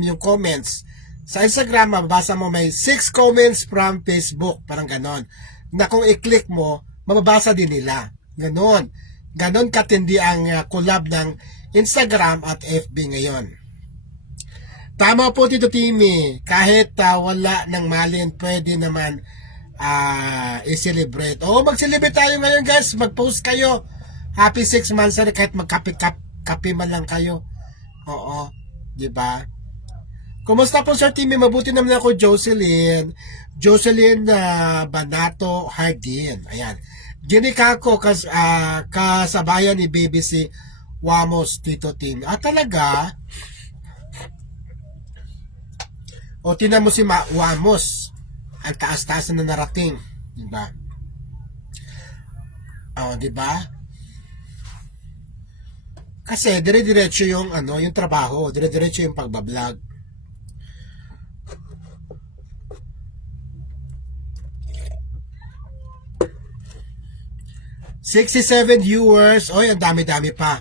yung comments. Sa Instagram, mababasa mo may 6 comments from Facebook, parang ganon. Na kung i-click mo, mababasa din nila. Ganon. Ganon katindi ang collab ng Instagram at FB ngayon. Tama po Tito Timmy, kahit wala ng malin, pwede naman i-celebrate. Mag-celebrate tayo ngayon guys, mag-post kayo. Happy 6 months na kahit magkape man lang kayo. Oo, di ba? Kumusta po Sir Timmy? Mabuti naman ako, Jocelyn Banato Hardin. Ayan. Jenny Kako, kasabayan ni BBC Wamos Tito Timmy. Talaga? O tinan mo si Wamos. Ang taas-taas na narating. Di ba? Di ba? Kasi dire-diretso yung yung trabaho, dire-diretso yung pagbablog. $67 viewers. Oy, ang dami-dami pa.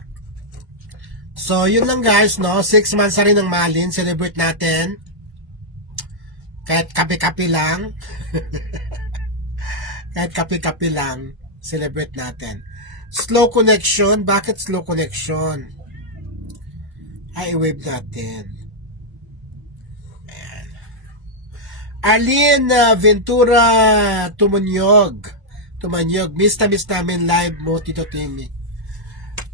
So, yun lang guys, no? 6 months na rin ng Malin. Celebrate natin. Kahit kape-kape lang. Kahit kape-kape lang. Celebrate natin. Slow connection. Bakit slow connection? Ay, i-wave natin. Ayan. Arlene Ventura Tumanyog. Miss na miss namin live mo, Tito Timmy.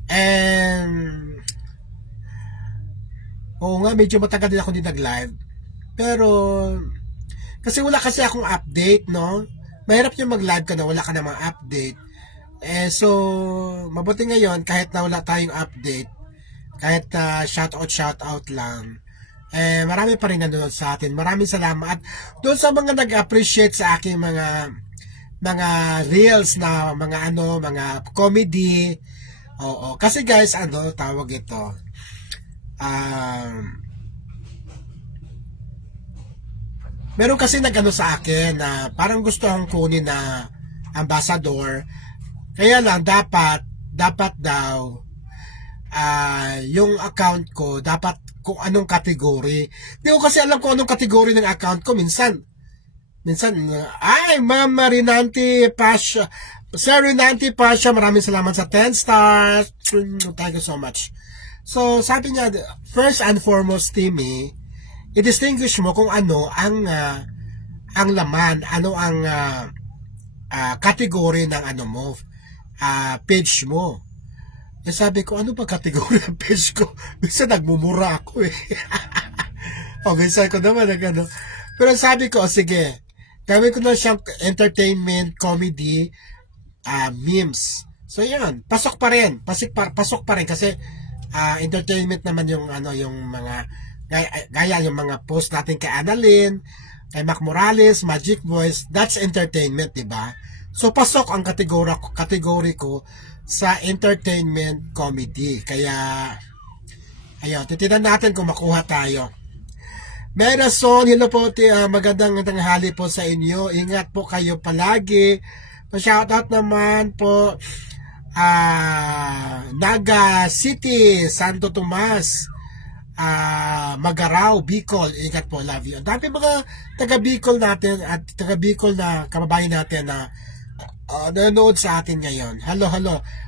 And oo nga, medyo matagal din ako din nag-live. Pero kasi wala kasi akong update, no? Mahirap yung mag-live ka na wala ka namang update. So mabuti ngayon kahit na wala tayong update, kahit shout out lang. Marami pa rin nanonood sa atin. Maraming salamat. At doon sa mga nag-appreciate sa aking mga reels na mga comedy. Oo. Kasi guys, tawag ito. Meron kasi nagano sa akin na parang gusto akong kunin na ambassador. Kaya lang dapat daw yung account ko dapat kung anong category. Hindi ko kasi alam kung anong category ng account ko minsan ay Ma'am Rinanti Pasha, Sir Rinanti Pasha, maraming salamat sa 10 stars. Thank you so much. So sabi niya, first and foremost, Timmy, i-distinguish mo kung ano ang laman, ano ang category ng page mo. Sabi ko, ano ba category ng page ko? Minsan nagmumura ako eh. Minsan ko naman Pero sabi ko, sige, gawin ko na siyang entertainment, comedy, memes. So yan, pasok pa rin kasi entertainment naman yung yung mga gaya yung mga post natin kay Annalyn, kay Mac Morales, Magic Voice, that's entertainment, di ba? So pasok ang kategory ko sa entertainment comedy. Kaya ayun, titinan natin kung makuha tayo. Merason, hello po, magandang tanghali po sa inyo. Ingat po kayo palagi. Pa-shoutout naman po Naga City, Santo Tomas, Magaraw, Bicol. Ingat po, love you. Ang dami mga taga Bicol natin at taga Bicol na kababayan natin na nanonood sa atin ngayon. Hello.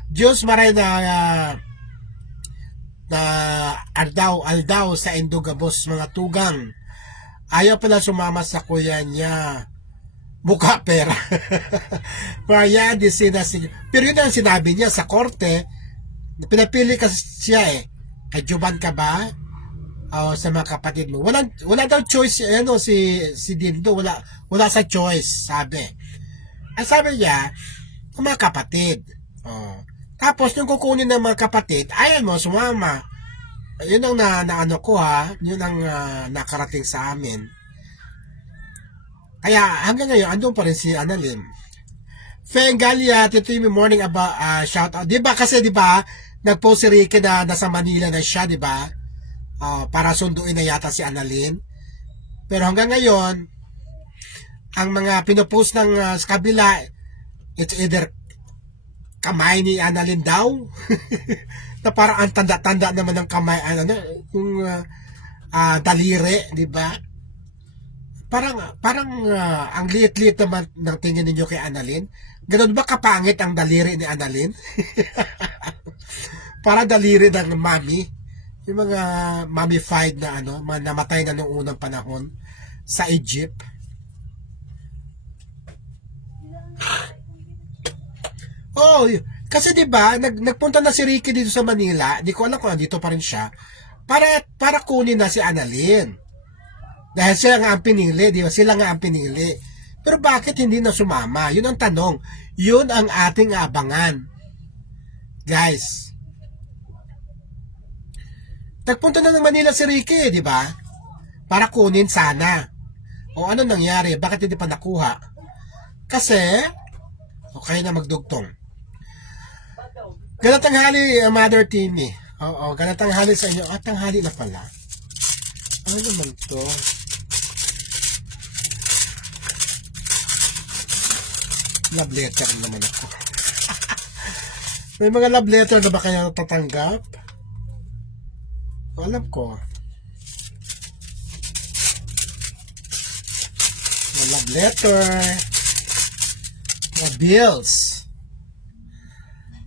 Diyos maray na aldaw sa Indugabos, mga tugang. Ayaw pala sumama sa kuya niya. Mukha pera. Pero yun ang sinabi niya sa korte. Pinapili kasi siya eh. Kay Juban ka ba? O sa mga kapatid mo. Wala daw choice si Dindo. Wala sa choice, sabi. Ang sabi niya, mga kapatid. Tapos yung kukunin ng mga kapatid, ayaw mo sumama. Yun ang naano ko yun ang nakarating sa amin. Kaya hanggang ngayon, andun pa rin si Annalyn. Fengalia, Titimi morning about shout out. Diba nag-post si Ricky na nasa Manila na siya, diba? Para sunduin na yata si Annalyn. Pero hanggang ngayon, ang mga pinopost ng sa kabila, it's either kamay ni Annalyn daw. Na parang ang tanda-tanda naman ng kamay, yung daliri, diba? Parang ang liit-liit naman ng tingin ninyo kay Annalyn. Ganun ba kapangit ang daliri ni Annalyn? Para daliri ng mami. Yung mga mummified na namatay na noong unang panahon sa Egypt. Kasi 'di ba, nagpunta na si Ricky dito sa Manila. Di ko alam kung dito pa rin siya. Para kunin na si Annalyn. Dahil sila nga ang pinili, di ba? Sila nga ang pinili. Pero bakit hindi na sumama? Yun ang tanong. Yun ang ating abangan. Guys. Nagpunta na ng Manila si Ricky, di ba? Para kunin sana. O ano nangyari? Bakit hindi pa nakuha? Kasi, okay na magdugtong. Ganatang hali, Mother Timmy. Oo, ganatang hali sa inyo. Tanghali na pala. Ano naman to? Love letter naman ako. May mga love letter na ba kaya natatanggap? Alam ko. Love letter. Bills.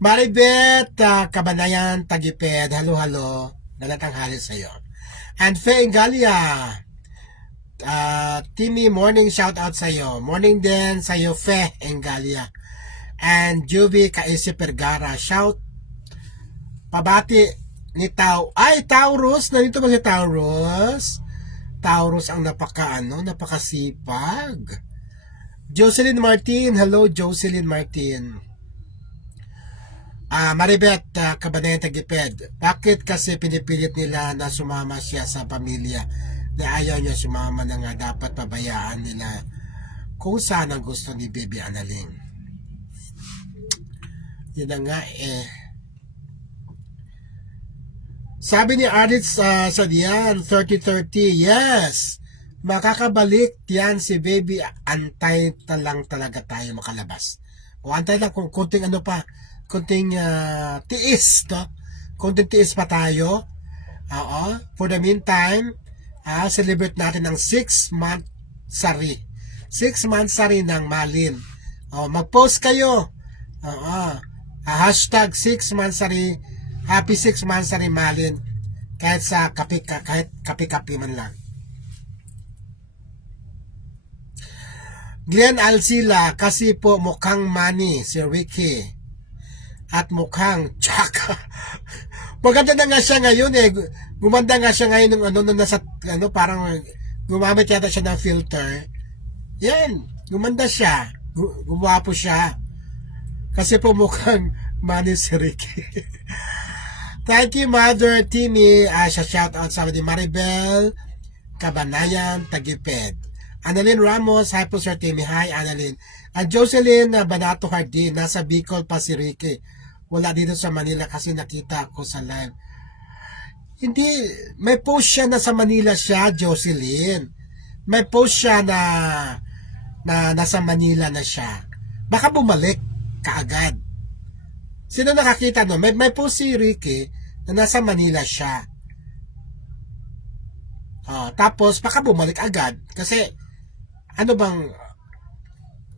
Maribet, Kabanayan, Tagiped, halo-halo. Nalatanghali sa'yo. And Faye Galia. Timmy, morning shout out sa'yo. Morning din sa'yo, Faye Engalia. And Juby Kaisi Pergara. Shout. Pabati ni Taurus. Nandito ba si Taurus? Taurus ang napakasipag. Jocelyn Martin. Hello, Jocelyn Martin. Maribet, Kabanayan Tagiped. Bakit kasi pinipilit nila na sumama siya sa pamilya? Na ayaw niya sumama na nga, dapat pabayaan nila kung saan ang gusto ni Baby Analing. Yun na nga eh. Sabi ni Aritz sa diyan, 30-30, yes! Makakabalik yan si Baby, antay lang talaga tayo makalabas. O antay lang kung kunting kunting tiis, no? Kunting tiis pa tayo. For the meantime, celebrate natin ang 6-month sari. 6-month sari ng Malin. Mag-post kayo. Hashtag 6-month sari. Happy 6 months sari Malin. Kahit sa kapi-kapi man lang. Glenn Alcila, kasi po mukhang money si Ricky. At mukhang tsaka. Maganda na nga siya ngayon eh. Gumanda nga siya ngayon ng nasa parang gumamit yata siya ng filter. Yan, gumanda siya. Gumwapo siya. Kasi po mukhang money si Ricky. Thank you, Mother Timmy. Shout out sa ni Maribel Kabanayan Tagiped. Annalyn Ramos, hi po Sir Timmy. Hi Annalyn. At Jocelyn Banato Hardin, nasa Bicol pa si Ricky. Wala dito sa Manila kasi nakita ko sa live. Hindi, may post siya na sa Manila siya, Jocelyn. May post siya na nasa Manila na siya. Baka bumalik kaagad. Sino nakakita no? May post si Ricky na nasa Manila siya. Tapos baka bumalik agad kasi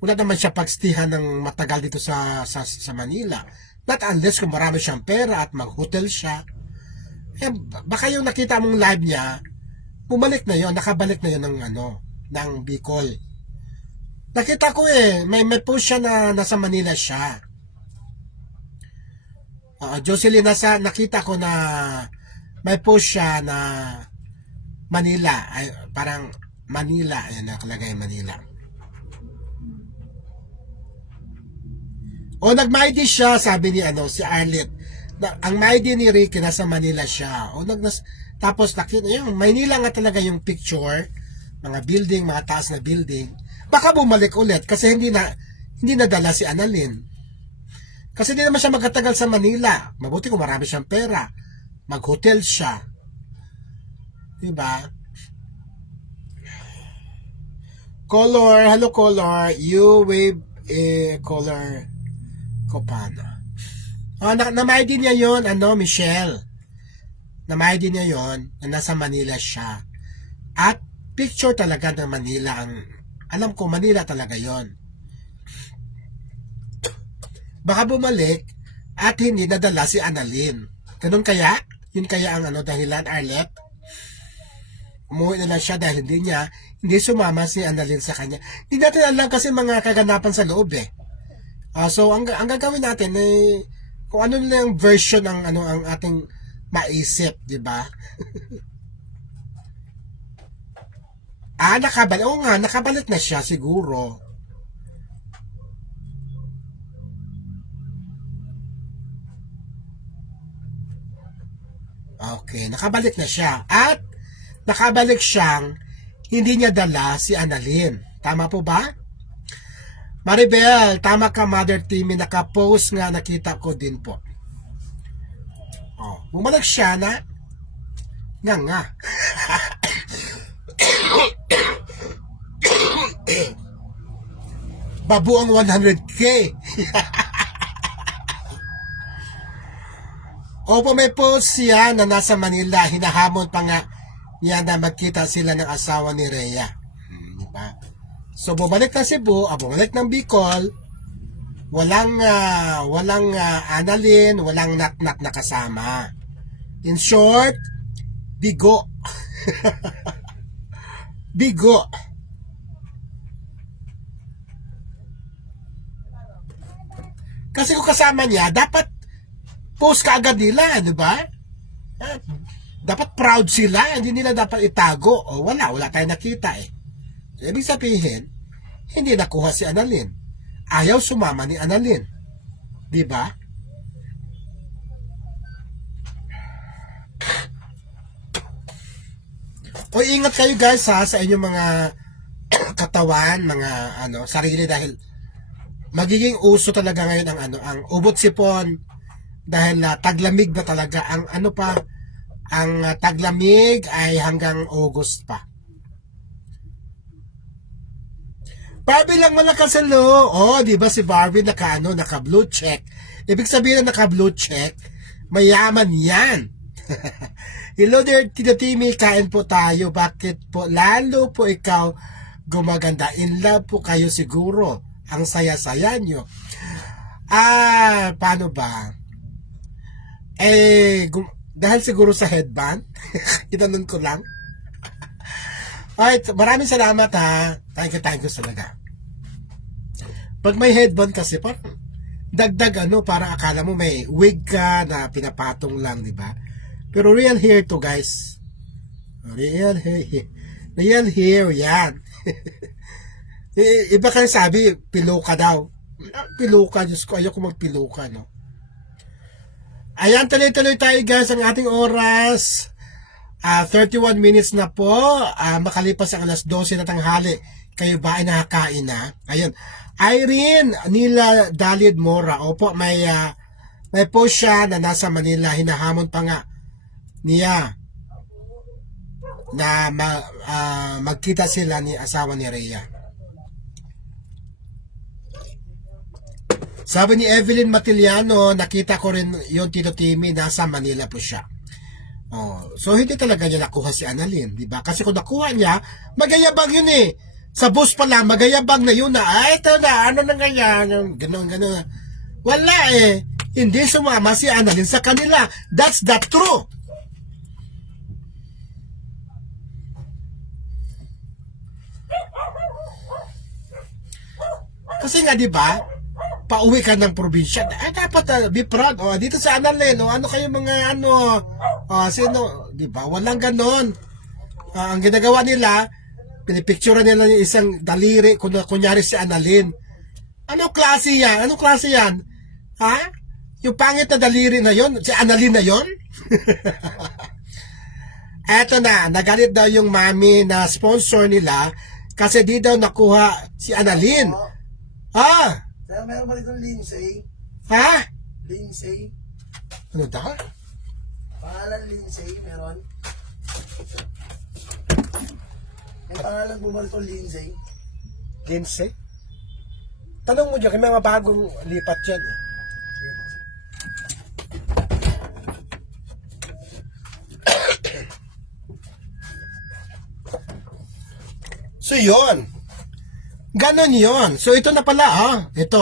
wala naman siya pagstihan ng matagal dito sa Manila. Not unless kung marami siyang pera at mag-hotel siya. Baka yung nakita mong live niya, bumalik na yon, nakabalik na yon ng Bicol. Nakita ko may post siya na nasa Manila siya. Jocelyn, nakita ko na may post siya na Manila, parang Manila, ayan nakalagay Manila. Nag-MyD siya, sabi ni si Arlet. Ang MyD ni Ricky nasa Manila siya. Tapos nakita yung Manila nga talaga yung picture, mga building, mga taas na building. Baka bumalik ulit kasi hindi nadala si Annalyn. Kasi hindi naman siya magkatagal sa Manila. Mabuti kung marami siyang pera. Mag-hotel siya. Diba? Color, hello Color. You wave color Copano. Na-MyD niya yon, Michelle. Na-MyD niya yon, na nasa Manila siya. At picture talaga ng Manila alam ko Manila talaga yon. Baka bumalik at hindi nadala si Annalyn. Ganun kaya? Yun kaya ang dahilan, Arlet? Umuwi na lang siya dahil hindi sumama si Annalyn sa kanya. Hindi natin alam kasi mga kaganapan sa loob eh. So ang gagawin natin kung ano lang yung version ng ang ating maisip, di ba? Nakabalik. Oo nga, nakabalik na siya siguro. Okay, nakabalik na siya. At nakabalik siyang hindi niya dala si Annalyn. Tama po ba? Maribel, tama ka Mother Timmy, nakapost nga, nakita ko din po. Bumalik siya na nga. Babu ang 100K. Opo, may post siya na nasa Manila. Hinahamon pa nga niya na magkita sila ng asawa ni Rhea. Diba? So, bumalik na Cebu, bumalik ng Bicol. Walang Annalyn, walang Natnat na kasama. In short, bigo. Bigo. Kasi kung kasama niya, dapat post ka agad nila, di ba? Dapat proud sila, hindi nila dapat itago. O wala tayong nakita eh. So, ibig sabihin, hindi nakuha si Annalyn. Ayaw sumama ni Annalyn. Di ba? O ingat kayo guys ha sa inyong mga katawan, mga sarili dahil magiging uso talaga ngayon ang ubot sipon dahil taglamig na talaga ang taglamig ay hanggang August pa. Barbie lang malakas hello. Oh, di ba si Barbie naka blue check. Ibig sabihin na naka blue check, mayaman 'yan. Hello there, Tito Timmy, kain po tayo. Bakit po lalo po ikaw gumaganda? In love po kayo siguro. Ang saya-saya nyo. Paano ba? Dahil siguro sa headband. Itanong ko lang. Alright, maraming salamat ha. Thank you talaga. Pag may headband kasi, parang dagdag parang akala mo may wig ka na pinapatong lang, di ba? Pero real hair to guys. Real hair yan. Iba kayo sabi, piluka daw. Piluka, Diyos ko, ayoko magpiluka, no? Ayan, tuloy-tuloy tayo guys, ang ating oras. 31 minutes na po. Makalipas ang alas 12 na tanghali. Kayo ba ay nakakain na? Ayun. Irene Nila Dalid Mora. Opo, may post siya na nasa Manila. Hinahamon pa nga niya na magkita sila ni asawa ni Rhea. Sabi ni Evelyn Matiliano, nakita ko rin yung Tito Timmy, nasa Manila po siya. So hindi talaga niya nakuha si Annalyn, di ba? Kasi kung nakuha niya, magayabang yun eh. Sa bus pa lang, magayabang na yun na, ito na, ano na ganyan, gano'n. Wala eh. Hindi sumama si Annalyn sa kanila. That's the truth. Kasi nga, di ba? Pauwi ka ng probinsya, dapat be proud. Dito sa Annalyn, ano kayo mga sino, di ba? Walang ganon. Ang ginagawa nila, pinipicture nila yung isang daliri, kunyari si Annalyn. Anong klase yan? Ha? Yung pangit na daliri na yon, si Annalyn na yon? Eto na, nagalit daw yung mami na sponsor nila kasi di daw nakuha si Annalyn. Sir, meron ba dito Lindsay? Ha? Lindsay? Ano daw? Pangalan Lindsay, meron? May pangalan po ba dito Lindsay? Lindsay? Tanong mo dyan, may mga bagong lipat dyan. So yun. Ganon yun. So ito na pala, ito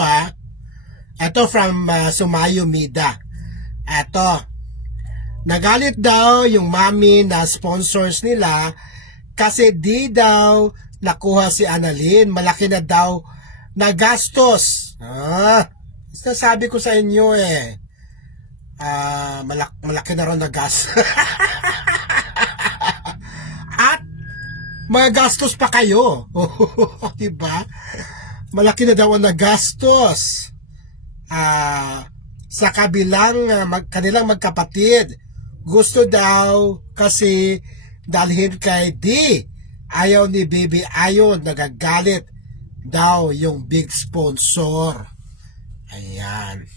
ito from Sumayo Mida. Ito. Nagalit daw yung mami na sponsors nila kasi di daw nakuha si Annalyn. Malaki na daw na gastos. Sabi ko sa inyo malaki na rin na gas. Magagastos pa kayo. Diba? Malaki na daw ang nagastos. Sa kabilang kanilang magkapatid. Gusto daw kasi dalhin kay D. Ayaw ni Baby Ayon. Nagagalit daw yung big sponsor. Ayan.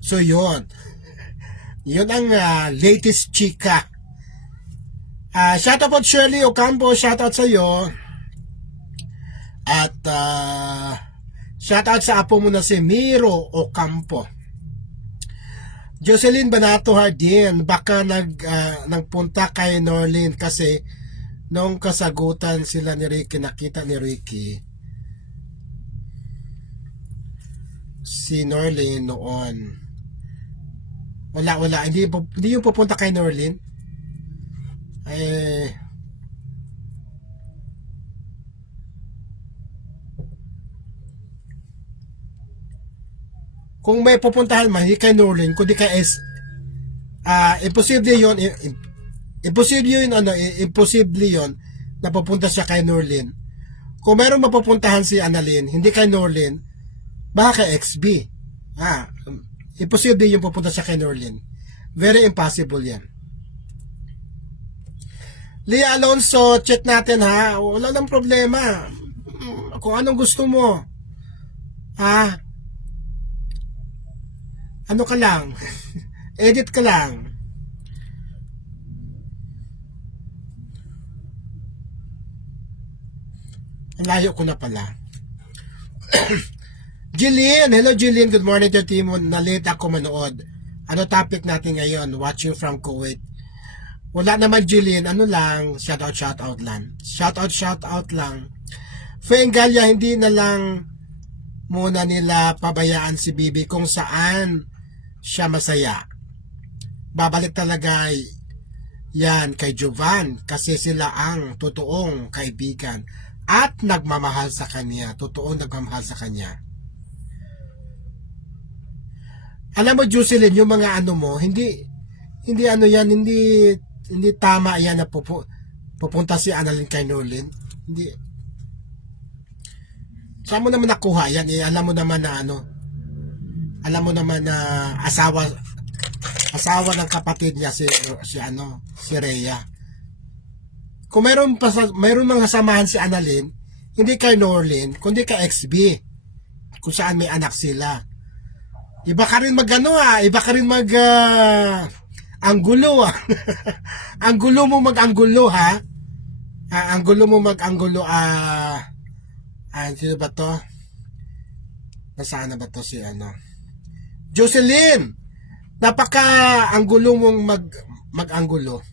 So yun. Yun ang latest chika. Shoutout po Shirley Ocampo, shoutout sa iyo. At shoutout sa apo mo na si Miro Ocampo. Jocelyn Banato Hardin, baka nagpunta kay Norlin kasi nung kasagutan sila ni Ricky, nakita ni Ricky si Norlin noon. Wala, hindi yung pupunta kay Norlin. Kung may pupuntahan man, hindi kay Norlin, kundi kay imposible yun, imposible yun na pupunta siya kay Norlin. Kung mayroong mapupuntahan si Annalyn, hindi kay Norlin, baka kay XB. Imposible yung pupunta siya kay Norlin. Very impossible yan. Leah Alonso, check natin ha. Wala nang problema. Kung anong gusto mo. Ano ka lang? Edit ka lang. Layo ko na pala. Jillian, hello Jillian, good morning to team. Na-late ako manood. Ano topic natin ngayon? Watching from Kuwait. Wala naman Jillian, ano lang, shout out lang. Shout out lang. Fengalia, hindi na lang muna nila pabayaan si Bibi kung saan siya masaya. Babalik talaga yan kay Jovan kasi sila ang totoong kaibigan at nagmamahal sa kanya. Totoong nagmamahal sa kanya. Alam mo Jocelyn, yung mga ano mo, hindi ano yan, hindi tama yan na pupunta si Annalyn kay Norlin. Hindi. Saan mo naman nakuha yan? Alam mo naman na asawa ng kapatid niya si Rhea. Kung mayroon mga samahan si Annalyn, hindi kay Norlin, kundi kay XB. Kung saan may anak sila. Iba ka rin iba ka rin anggulo anggulo mo mag-anggulo ha. Anggulo mo mag-anggulo sino ba to? Nasaan na ba to si Jocelyn! Napaka-anggulo mong mag-anggulo.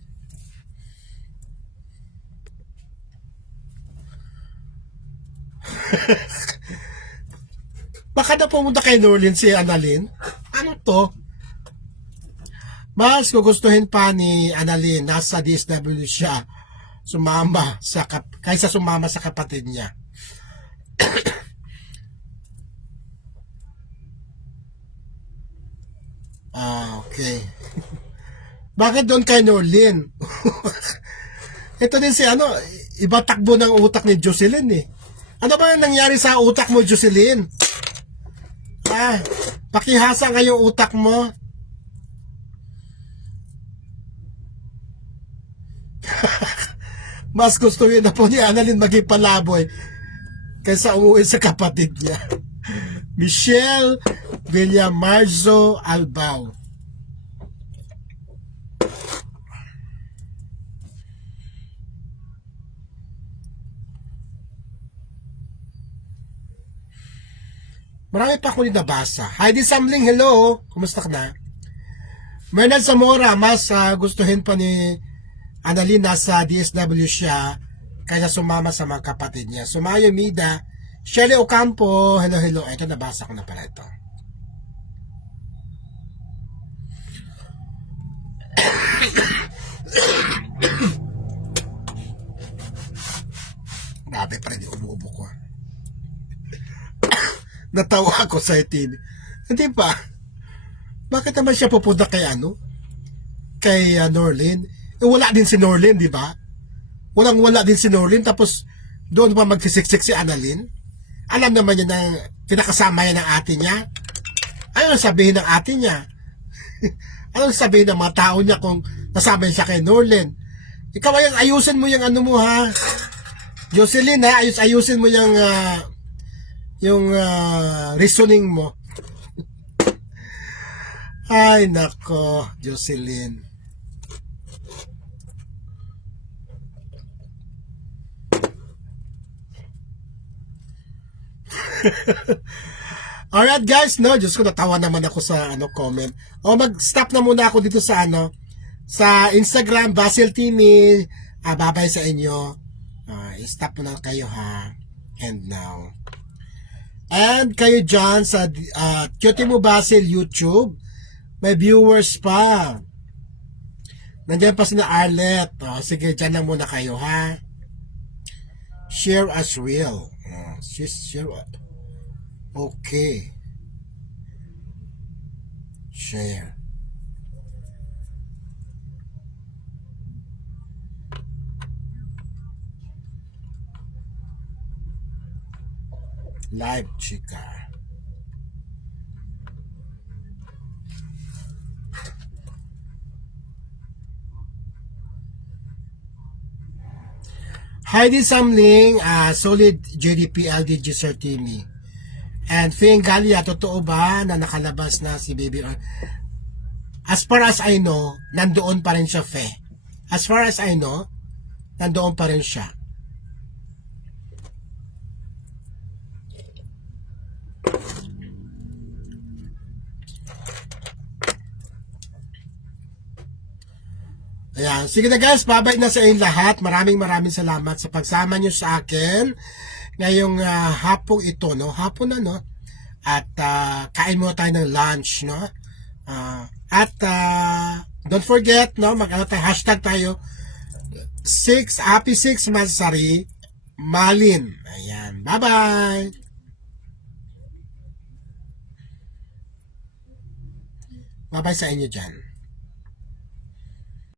Baka na pumunta kay Norlin si Annalyn. Ano to? Mas gugustuhin pa ni Annalyn, nasa DSW siya kaysa sumama sa kapatid niya. Okay. Bakit doon kay Norlin? Ito din si iba takbo ng utak ni Jocelyn eh. Ano ba nangyari sa utak mo, Jocelyn? Pakihasa nga yung utak mo. Mas gusto yun na po ni Annalyn maging palaboy kaysa umuwi sa kapatid niya. Michelle Villamarzo Albao. Marami pa akong nabasa. Heidi Samling, hello. Kumusta ka na? Bernard Zamora, mas gustuhin pa ni Annalyn nasa DSW siya kaysa sumama sa mga kapatid niya. Sumayo Mida, Shelly Ocampo, hello. Ito, nabasa ko na pala ito. Grabe pa rin yung umuubo ko. Natawa ako sa itin. Hindi ba? Bakit naman siya pupunta kay Kay Norlin? Wala din si Norlin, di ba? Wala din si Norlin, tapos doon pa magsisiksik si Annalyn. Alam naman niya na pinakasama niya ng ate niya. Ano sabihin ng ate niya? Ano sabihin ng mga tao niya kung nasama siya kay Norlin? Ikaw ayusin mo yung mo ha. Jocelyn ha, ayusin mo yung reasoning mo. Ay nako, Jocelyn. Alright guys, no, Diyos ko, natawa naman ako sa comment. O mag-stop na muna ako dito sa sa Instagram, Basil Timmy. Babay sa inyo. Stop muna kayo ha. And now. And kayo dyan sa Cutie Mo Basil YouTube, may viewers pa. Nandiyan pa sina Arlet. Sige, dyan lang muna kayo ha. Share as well. Share. Okay. Share. Live, chika. Heidi Samling, solid JDP LDG Sir Timmy. And Fing Galia, totoo ba na nakalabas na si Baby Or? As far as I know, nandoon pa rin siya, Fe. As far as I know, nandoon pa rin siya. Ayan. Sige na guys, babay na sa inyong lahat. Maraming salamat sa pagsama nyo sa akin ngayong hapong ito, no? Hapon na, no? At kain muna tayo ng lunch, no? At don't forget, no? Hashtag tayo Happy 6 Mansari Malin. Ayan. Bye-bye! Bye-bye sa inyo dyan.